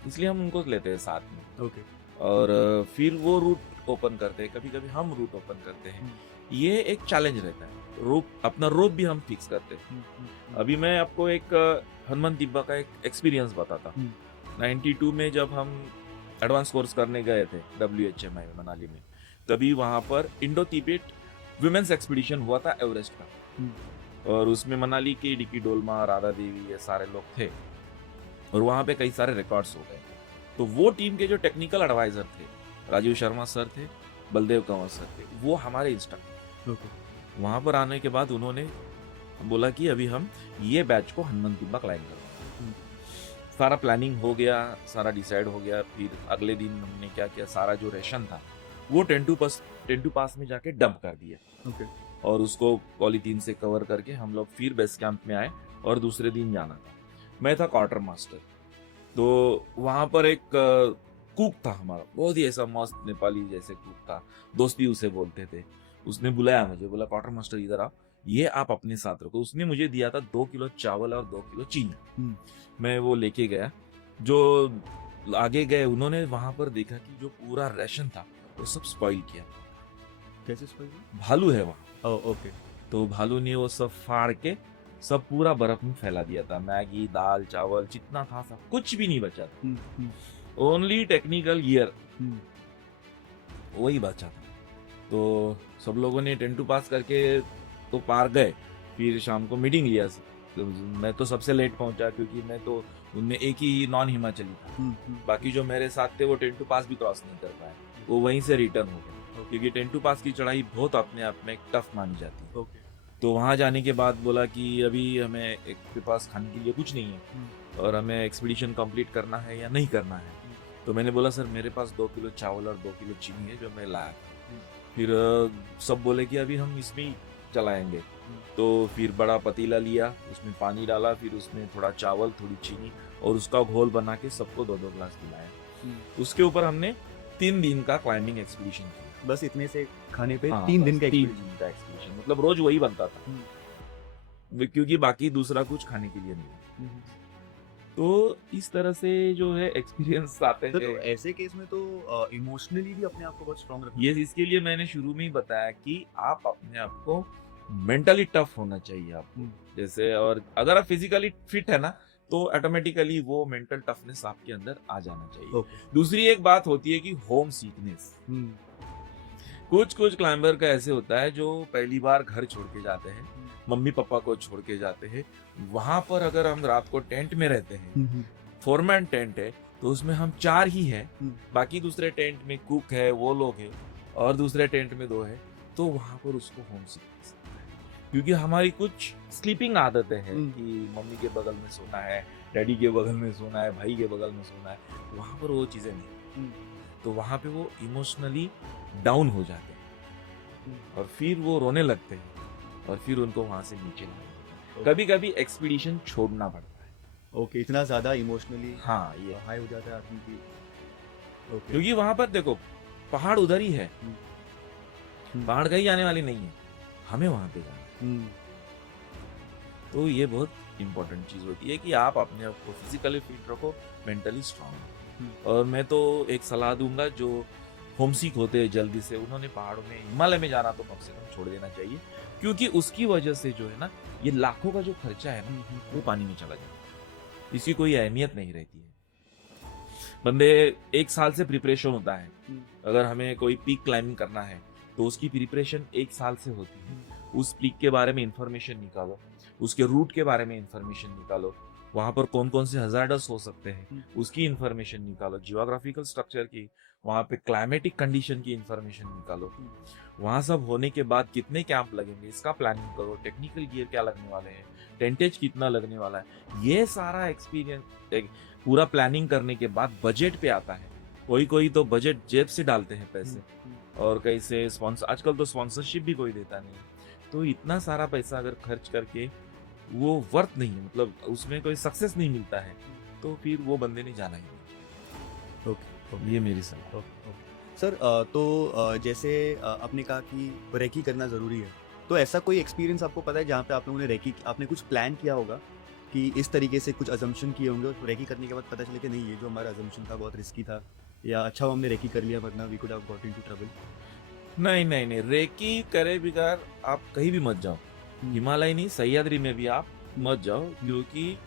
इसलिए हम उनको लेते हैं साथ में। ओके, और फिर वो रूट ओपन करते हैं, कभी कभी हम रूट ओपन करते हैं। ये एक चैलेंज रहता है। अपना रोप भी हम फिक्स करते हैं। अभी मैं आपको एक हनुमान तिब्बा का एक एक्सपीरियंस बताता हूँ। 92 में जब हम एडवांस कोर्स करने गए थे WHMI में, मनाली में, तभी वहां पर इंडो तिब्बत वुमेन्स एक्सपीडिशन हुआ था एवरेस्ट का, और उसमें मनाली के डिकी डोलमा, राधा देवी, ये सारे लोग थे, और वहां पे कई सारे रिकॉर्ड्स हो गए। तो वो टीम के जो टेक्निकल एडवाइजर थे, राजीव शर्मा सर थे, बलदेव कंवर सर थे, वो हमारे इंस्ट्रक्टर। ओके, वहां पर आने के बाद उन्होंने बोला कि अभी हम ये बैच को हनुमान तिब्बा क्लाइंब करेंगे। सारा प्लानिंग हो गया, सारा डिसाइड हो गया। फिर अगले दिन हमने क्या किया, सारा जो रेशन था वो टेंटू पास में जाके डंप कर दिया, ओके, और उसको पॉलीथीन से कवर करके हम लोग फिर बेस कैंप में आए, और दूसरे दिन जाना था। मैं था क्वार्टर मास्टर, तो वहां पर एक कुक था हमारा, बहुत ही ऐसा मस्त नेपाली जैसे कुक था, दोस्ती उसे बोलते थे। उसने बुलाया मुझे, बोला क्वार्टर मास्टर इधर आओ, ये आप अपने साथ रखो। उसने मुझे दिया था 2 किलो चावल और 2 किलो चीनी। मैं वो लेके गया। जो आगे गए उन्होंने वहां पर देखा कि जो पूरा राशन था वो सब स्पॉइल किया। कैसे स्पॉइल? भालू है वहां, ओके, तो भालू ने वो सब फाड़ के सब पूरा बर्फ में फैला दिया था। मैगी, दाल, चावल जितना था सब कुछ भी नहीं बचा था। ओनली टेक्निकल गियर वही बचा था। तो सब लोगों ने टेंटू पास करके तो पार गए। फिर शाम को मीटिंग लिया। तो मैं तो सबसे लेट पहुंचा, क्योंकि मैं तो उनमें एक ही नॉन हिमाचली था। बाकी जो मेरे साथ थे वो टेंटू पास भी क्रॉस नहीं कर पाए, वो वहीं से रिटर्न हो गए, क्योंकि टेंटू पास की चढ़ाई बहुत अपने आप में टफ मानी जाती है। ओके, तो वहां जाने के बाद बोला कि अभी हमें एक के पास खाने के लिए कुछ नहीं है, और हमें एक्सपीडिशन कंप्लीट करना है या नहीं करना है। तो मैंने बोला सर मेरे पास 2 किलो चावल और 2 किलो चीनी है जो मैं लाया था। फिर सब बोले कि अभी हम इसमें ही चलाएंगे। तो फिर बड़ा पतीला लिया, उसमें पानी डाला, फिर उसमें थोड़ा चावल, थोड़ी चीनी, और उसका घोल बना के सबको 2-2 ग्लास पिलाया। उसके ऊपर हमने 3 दिन का क्लाइंबिंग एक्सपीडिशन किया। बस इतने से खाने पे हाँ, 3 बस दिन का 3 experience। दिन का एक्सपीडिशन, मतलब रोज वही बनता था, क्योंकि बाकी दूसरा कुछ खाने के लिए नहीं। तो इस तरह से जो है एक्सपीरियंस आते तो हैं। ऐसे केस में तो इमोशनली भी अपने आप को बहुत स्ट्रांग रखना ये इसके लिए मैंने शुरू में ही बताया कि आप अपने आप को मेंटली टफ होना चाहिए आपको। जैसे और अगर आप फिजिकली फिट है ना तो ऑटोमेटिकली वो मेंटल टफनेस आपके अंदर आ जाना चाहिए। ओके। दूसरी एक बात होती है कि होम सीकनेस। कुछ कुछ क्लाइंबर का ऐसे होता है जो पहली बार घर छोड़ के जाते हैं, मम्मी पापा को छोड़ के जाते हैं। वहां पर अगर हम रात को टेंट में रहते हैं, फोरमैन टेंट है तो उसमें हम 4 ही है, बाकी दूसरे टेंट में कुक है, वो लोग है, और दूसरे टेंट में 2 है, तो वहां पर उसको होम सिकनेस आता है। क्योंकि हमारी कुछ स्लीपिंग आदतें हैं कि मम्मी के बगल में सोना है, डैडी के बगल में सोना है, भाई के बगल में सोना है, वहां पर वो चीजें नहीं। तो वहां पे वो इमोशनली डाउन हो जाते हैं और फिर वो रोने लगते हैं और फिर उनको वहां से नीचे लाना पड़ता है। कभी कभी एक्सपीडिशन छोड़ना पड़ता है। ओके, इतना ज्यादा इमोशनली हाँ, ये हाई हो जाता है आदमी की। ओके। क्योंकि वहां पर देखो पहाड़ उधर ही है, पहाड़ कहीं आने वाली नहीं है, हमें वहां पे जाना है। तो ये बहुत इंपॉर्टेंट चीज होती है कि आप अपने आप को फिजिकली फिट रखो, मेंटली स्ट्रांग। और मैं तो एक सलाह दूंगा जो होमसिक होते हैं जल्दी से, उन्होंने पहाड़ों में हिमालय में जाना तो कम से कम छोड़ देना चाहिए। क्योंकि उसकी वजह से जो है ना, ये लाखों का जो खर्चा है ना, वो पानी में चला जाता है, इसकी कोई अहमियत नहीं रहती है। बंदे 1 साल से प्रिपरेशन होता है। अगर हमें कोई पीक क्लाइंबिंग करना है तो उसकी प्रिपरेशन 1 साल से होती है। उस पीक के बारे में इंफॉर्मेशन निकालो, उसके रूट के बारे में इंफॉर्मेशन निकालो, वहां पर कौन कौन से हजार्डस हो सकते हैं उसकी इंफॉर्मेशन निकालो, जियोग्राफिकल स्ट्रक्चर की, वहां पे क्लाइमेटिक कंडीशन की इंफॉर्मेशन निकालो। वहां सब होने के बाद कितने कैंप लगेंगे इसका प्लानिंग करो, टेक्निकल गियर क्या लगने वाले हैं, टेंटेज कितना लगने वाला है, ये सारा एक्सपीरियंस पूरा प्लानिंग करने के बाद बजट पे आता है। कोई कोई तो बजट जेब से डालते हैं पैसे, और कहीं से स्पॉन्सर, आजकल तो स्पॉन्सरशिप भी कोई देता नहीं। तो इतना सारा पैसा अगर खर्च करके वो वर्थ नहीं है, मतलब उसमें कोई सक्सेस नहीं मिलता है, तो फिर वो बंदे ने जाना ही नहीं। ओके। ये मेरी सलाह। सर, तो जैसे आपने कहा कि रेकी करना ज़रूरी है, तो ऐसा कोई एक्सपीरियंस आपको पता है जहाँ पे आप लोगों ने रेकी, आपने कुछ प्लान किया होगा कि इस तरीके से कुछ अजम्पशन किए होंगे, तो रेकी करने के बाद पता चले कि नहीं, ये जो हमारा अजम्पशन था बहुत रिस्की था, या अच्छा हुआ हमने रेकी कर लिया वरना we could have got into trouble? नहीं नहीं नहीं, रेकी करे बिगार आप कहीं भी मत जाओ, हिमालय नहीं सह्याद्री में भी आप मत जाओ, क्योंकि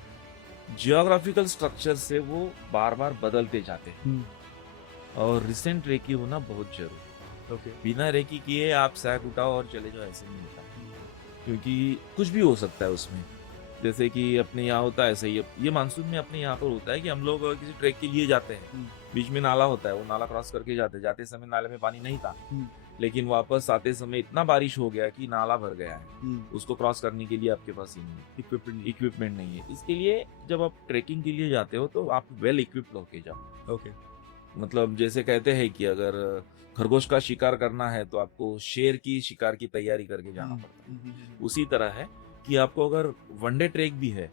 जियोग्राफिकल स्ट्रक्चर से वो बार बार बदलते जाते हैं और रिसेंट रेकी होना बहुत जरूरी है। ओके। बिना रेकी किए आप सैक उठाओ और चले जाओ, ऐसे नहीं होता, क्योंकि कुछ भी हो सकता है उसमें। जैसे कि अपने यहाँ होता है, सही ये मानसून में अपने यहाँ पर होता है कि हम लोग किसी ट्रैक के लिए जाते हैं, बीच में नाला होता है, वो नाला क्रॉस करके जाते समय नाले में पानी नहीं था, लेकिन वापस आते समय इतना बारिश हो गया कि नाला भर गया है, उसको क्रॉस करने के लिए आपके पास ही नहीं इक्विपमेंट नहीं है। इसके लिए जब आप ट्रैकिंग के लिए जाते हो तो आप वेल इक्विप्ड होके जाओ। ओके। मतलब जैसे कहते हैं कि अगर खरगोश का शिकार करना है तो आपको शेर की शिकार की तैयारी करके जाना पड़ता है। उसी तरह है कि आपको अगर वनडे ट्रैक भी है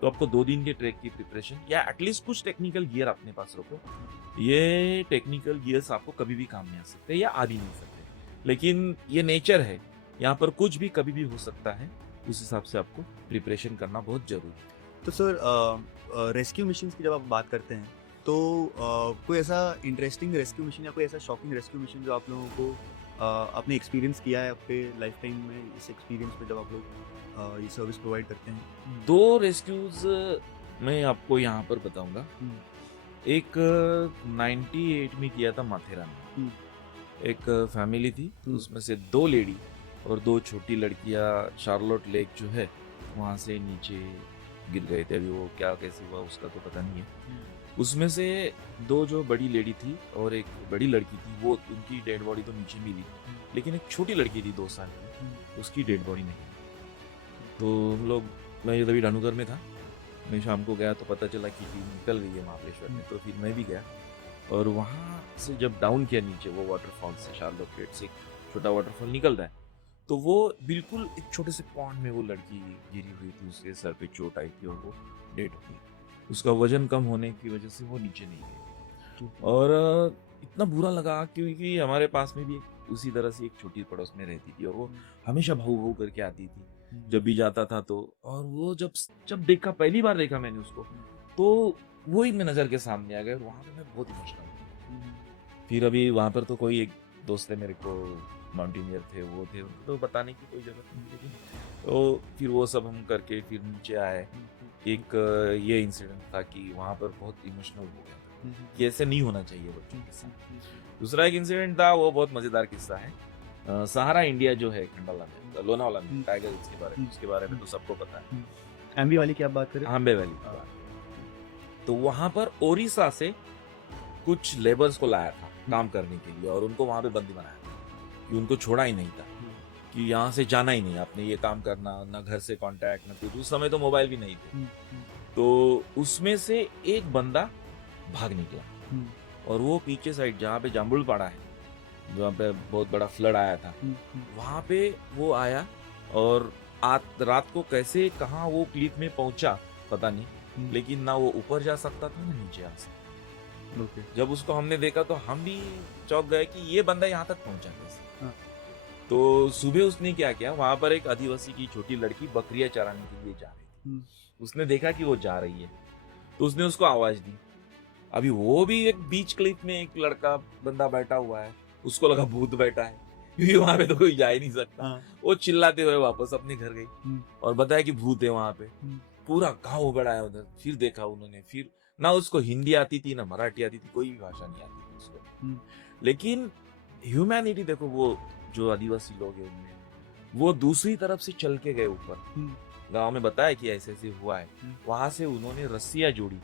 तो आपको 2 दिन के ट्रैक की प्रिपरेशन या एटलीस्ट कुछ टेक्निकल गियर अपने पास रखो। ये टेक्निकल गियर्स आपको कभी भी काम में आ सकते हैं या आ भी नहीं सकते, लेकिन ये नेचर है, यहाँ पर कुछ भी कभी भी हो सकता है, उस हिसाब से आपको प्रिपरेशन करना बहुत जरूरी है। तो सर, रेस्क्यू मिशन की जब आप बात करते हैं तो कोई ऐसा इंटरेस्टिंग रेस्क्यू मिशन या कोई ऐसा शॉकिंग रेस्क्यू मिशन जो आप लोगों को आपने एक्सपीरियंस किया है आपके लाइफ टाइम में, इस एक्सपीरियंस में जब आप लोग ये सर्विस प्रोवाइड करते हैं? 2 रेस्क्यूज मैं आपको यहाँ पर बताऊंगा। एक 98 में किया था माथेरान में। एक फैमिली थी, उसमें से 2 लेडी और 2 छोटी लड़कियां शार्लोट लेक जो है वहां से नीचे गिर गए थे। अभी वो क्या कैसे हुआ उसका तो पता नहीं है। उसमें से 2 जो बड़ी लेडी थी और एक बड़ी लड़की थी, वो उनकी डेड बॉडी तो नीचे मिली, लेकिन एक छोटी लड़की थी 2 साल की, उसकी डेड बॉडी नहीं। तो हम लोग, मैं तभी डानूगर में था, मैं शाम को गया तो पता चला कि टीम निकल गई है महाबलेश्वर में, तो फिर मैं भी गया और वहाँ से जब डाउन किया नीचे, वो वाटरफॉल से, शार्लोट लेक से छोटा वाटरफॉल निकल रहा है, तो वो बिल्कुल एक छोटे से पॉन्ड में वो लड़की गिरी हुई थी, उसके सर पे चोट आई थी और वो डेड हो गई। उसका वजन कम होने की वजह से वो नीचे नहीं गई। और इतना बुरा लगा क्योंकि हमारे पास में भी उसी तरह से एक छोटी पड़ोस में रहती थी और वो हमेशा भाऊ भाऊ करके आती थी जब भी जाता था तो। और वो जब देखा, पहली बार देखा मैंने उसको, तो वो ही मेरे नजर के सामने आ गया। वहां पे मैं बहुत इमोशनल हूँ। फिर अभी वहां पर तो कोई एक दोस्त है मेरे को, माउंटेनियर थे, वो थे, उनको तो बताने की कोई जरूरत नहीं, लेकिन तो फिर वो सब हम करके फिर नीचे आए। एक ये इंसिडेंट था कि वहाँ पर बहुत इमोशनल हो गया था कि ऐसे नहीं होना चाहिए बच्चों के साथ। दूसरा एक इंसिडेंट था, वो बहुत मजेदार किस्सा है। सहारा इंडिया जो है खंडाला में, लोनावाला में, टाइगर हिल्स के बारे में, उसके बारे में तो सबको पता है। एमबी वाली की आप बात करें? आंबे वैली की बात। तो वहां पर ओडिशा से कुछ लेबर्स को लाया था काम करने के लिए, और उनको वहां पे बंदी बनाया था कि उनको छोड़ा ही नहीं था, कि यहाँ से जाना ही नहीं, आपने ये काम करना, ना घर से कांटेक्ट, ना कुछ। उस समय तो मोबाइल भी नहीं थे। तो उसमें से एक बंदा भाग निकला, और वो पीछे साइड जहाँ पे जाम्बुलपाड़ा है, जहाँ पे बहुत बड़ा फ्लड आया था, वहां पे वो आया, और रात को कैसे कहाँ वो क्लिफ में पहुंचा पता नहीं, लेकिन ना वो ऊपर जा सकता था ना नीचे आ सकता। जब उसको हमने देखा तो हम भी चौंक गए कि ये बंदा यहाँ तक पहुंचा कैसे। तो सुबह उसने क्या किया, वहां पर एक आदिवासी की छोटी लड़की बकरियां चराने के लिए जा रही थी। उसने देखा कि वो जा रही है, तो उसने उसको आवाज दी। अभी वो भी एक बीच क्लिफ में एक लड़का बंदा बैठा हुआ है, उसको लगा भूत बैठा है, क्योंकि वहां पे तो कोई जा ही नहीं सकता। वो चिल्लाते हुए वापस अपने घर गई और बताया कि भूत है वहां पे। पूरा गांव उबड़ा है उधर। फिर देखा उन्होंने, फिर ना उसको हिंदी आती थी ना मराठी आती थी, कोई भी भाषा नहीं आती थी उसको। लेकिन ह्यूमैनिटी देखो, वो जो आदिवासी लोग हैं उनमें, वो दूसरी तरफ से चल के गए ऊपर। गांव में बताया कि ऐसे ऐसे हुआ है, वहां से उन्होंने रस्सियां जोड़ी,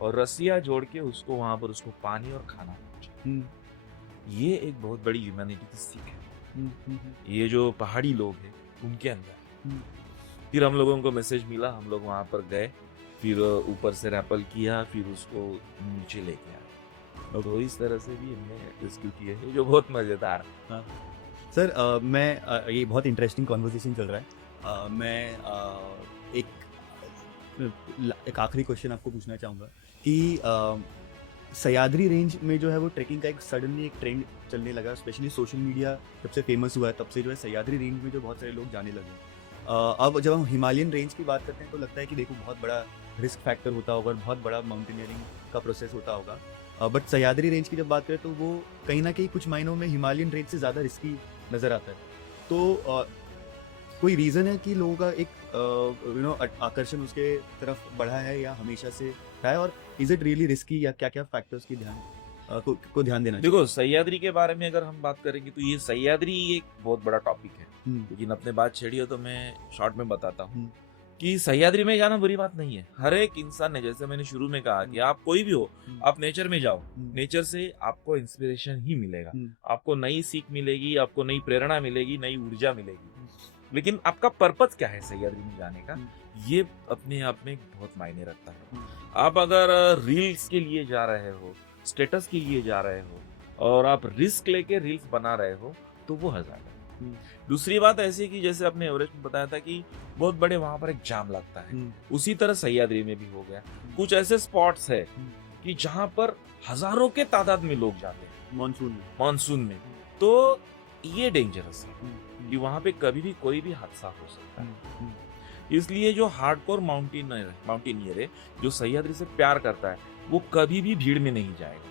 और रस्सियां जोड़ के उसको वहां पर उसको पानी और खाना पहुंचा। ये एक बहुत बड़ी ह्यूमैनिटी की सीख है, ये जो पहाड़ी लोग हैं उनके अंदर। फिर हम लोगों को मैसेज मिला, हम लोग वहां पर गए, फिर ऊपर से रैपल किया, फिर उसको नीचे लेके आए। तो इस तरह से भी हमने रेस्क्यू किए हैं, जो बहुत मजेदार है। सर ये बहुत इंटरेस्टिंग कॉन्वर्सेशन चल रहा है। मैं एक आखिरी क्वेश्चन आपको पूछना चाहूँगा कि सह्याद्री रेंज में जो है वो ट्रैकिंग का एक सडनली एक ट्रेंड चलने लगा, स्पेशली सोशल मीडिया जब से फेमस हुआ है तब से जो है सह्याद्री रेंज में जो बहुत सारे लोग जाने लगे। अब जब हम हिमालयन रेंज की बात करते हैं तो लगता है कि देखो बहुत बड़ा रिस्क फैक्टर होता होगा और बहुत बड़ा माउंटेनियरिंग का प्रोसेस होता होगा, बट सह्याद्री रेंज की जब बात करें तो वो कहीं ना कहीं कुछ मायनों में हिमालयन रेंज से ज़्यादा रिस्की नज़र आता है। तो कोई रीज़न है कि लोगों का एक आकर्षण उसके तरफ बढ़ा है या हमेशा से रहा है, और इज इट रियली रिस्की, या क्या क्या फैक्टर्स की को ध्यान देना चाहिए? देखो, सह्याद्री के बारे में अगर हम बात करेंगे तो ये सह्याद्री एक बहुत बड़ा टॉपिक है, लेकिन अपने बात छेड़ी हो तो मैं शॉर्ट में बताता हूँ कि सह्याद्री में जाना बुरी बात नहीं है। हर एक इंसान ने, जैसे मैंने शुरू में कहा कि आप कोई भी हो, आप नेचर में जाओ, नेचर से आपको इंस्पिरेशन ही मिलेगा, आपको नई सीख मिलेगी, आपको नई प्रेरणा मिलेगी, नई ऊर्जा मिलेगी। लेकिन आपका पर्पस क्या है सह्याद्री में जाने का, ये अपने आप में बहुत मायने रखता है। आप अगर रील्स के लिए जा रहे हो, स्टेटस के लिए जा रहे हो, और आप रिस्क लेके रील्स बना रहे हो, तो वो हजार है। दूसरी बात ऐसी कि जैसे आपने एवरेस्ट में बताया था कि बहुत बड़े वहां पर एक जाम लगता है, उसी तरह सह्याद्री में भी हो गया। कुछ ऐसे स्पॉट्स है कि जहां पर हजारों के तादाद में लोग जाते हैं मानसून में, तो ये डेंजरस है कि वहां पे कभी भी कोई भी हादसा हो सकता है। इसलिए जो हार्डकोर माउंटेनियर है, जो सह्याद्री से प्यार करता है, वो कभी भी भीड़ में नहीं जाएगा।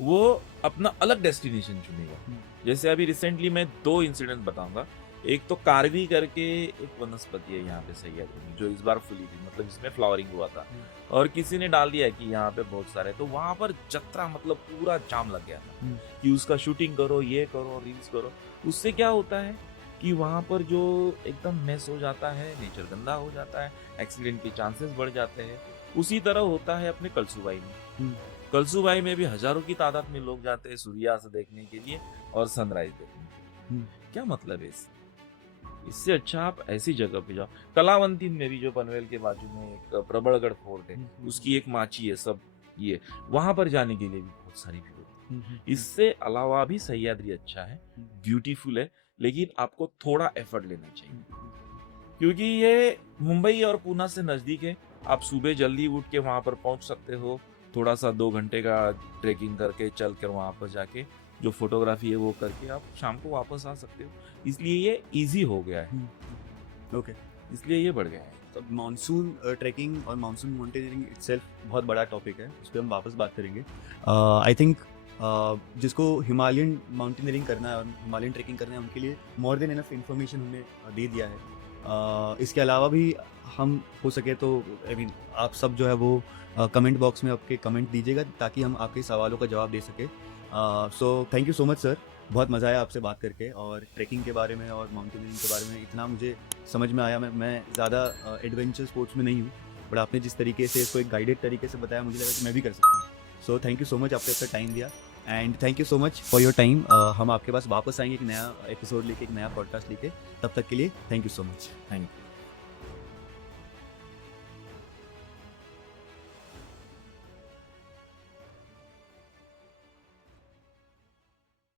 वो अपना अलग डेस्टिनेशन चुनेगा। जैसे अभी रिसेंटली मैं 2 इंसिडेंट बताऊंगा। एक तो कारवी करके एक वनस्पति है यहाँ पे सह्याद्री में, जो इस बार फुली थी, मतलब इसमें फ्लावरिंग हुआ था, और किसी ने डाल दिया कि यहाँ पे बहुत सारे, तो वहां पर जत्रा मतलब पूरा जाम लग गया था कि उसका शूटिंग करो, ये करो, रील्स करो। उससे क्या होता है कि वहां पर जो एकदम मेस हो जाता है, नेचर गंदा हो जाता है, एक्सीडेंट के चांसेस बढ़ जाते हैं। उसी तरह होता है अपने कलसूबाई में। कलसूबाई में भी हजारों की तादाद में लोग जाते हैं सूर्यास्त देखने के लिए और सनराइज देखने के लिए। क्या मतलब है इससे अच्छा आप ऐसी जगह पे जाओ। कलावंती में भी, जो पनवेल के बाजू में एक प्रबलगढ़ फोर्ट है, उसकी एक माची है, सब ये वहां पर जाने के लिए भी बहुत सारी भीड़ होती है। इससे अलावा भी सह्याद्री अच्छा है, ब्यूटीफुल है, लेकिन आपको थोड़ा एफर्ट लेना चाहिए, क्योंकि ये मुंबई और पूना से नजदीक है। आप सुबह जल्दी उठ के वहां पर पहुंच सकते हो, थोड़ा सा 2 घंटे का ट्रेकिंग करके चल कर वहां पर जाके जो फोटोग्राफी है वो करके आप शाम को वापस आ सकते हो। इसलिए ये इजी हो गया है। ओके, इसलिए ये बढ़ गया है। तो मानसून ट्रैकिंग और मानसून माउंटेनियरिंग इटसेल्फ बहुत बड़ा टॉपिक है, उस पर हम वापस बात करेंगे। आई थिंक जिसको हिमालयन माउंटेनियरिंग करना है और हिमालयन ट्रैकिंग करना है उनके लिए मोर देन इनफ इन्फॉर्मेशन हमने दे दिया है। इसके अलावा भी हम हो सके तो आई मीन आप सब जो है वो कमेंट बॉक्स में आपके कमेंट दीजिएगा ताकि हम आपके सवालों का जवाब दे सके। So thank you so much sir, बहुत मज़ा आया आपसे बात करके और ट्रैकिंग के बारे में और माउंटेनियरिंग के बारे में इतना मुझे समझ में आया। मैं ज़्यादा एडवेंचर स्पोर्ट्स में नहीं हूँ, बट आपने जिस तरीके से इसको एक गाइडेड तरीके से बताया मुझे लगा कि मैं भी कर सकता हूँ। So thank you so much, आपने अपना टाइम दिया and thank you so much for your time. हम आपके पास वापस आएंगे एक नया एपिसोड लेके, एक नया पॉडकास्ट लेके। तब तक के लिए thank you so much. Thank you.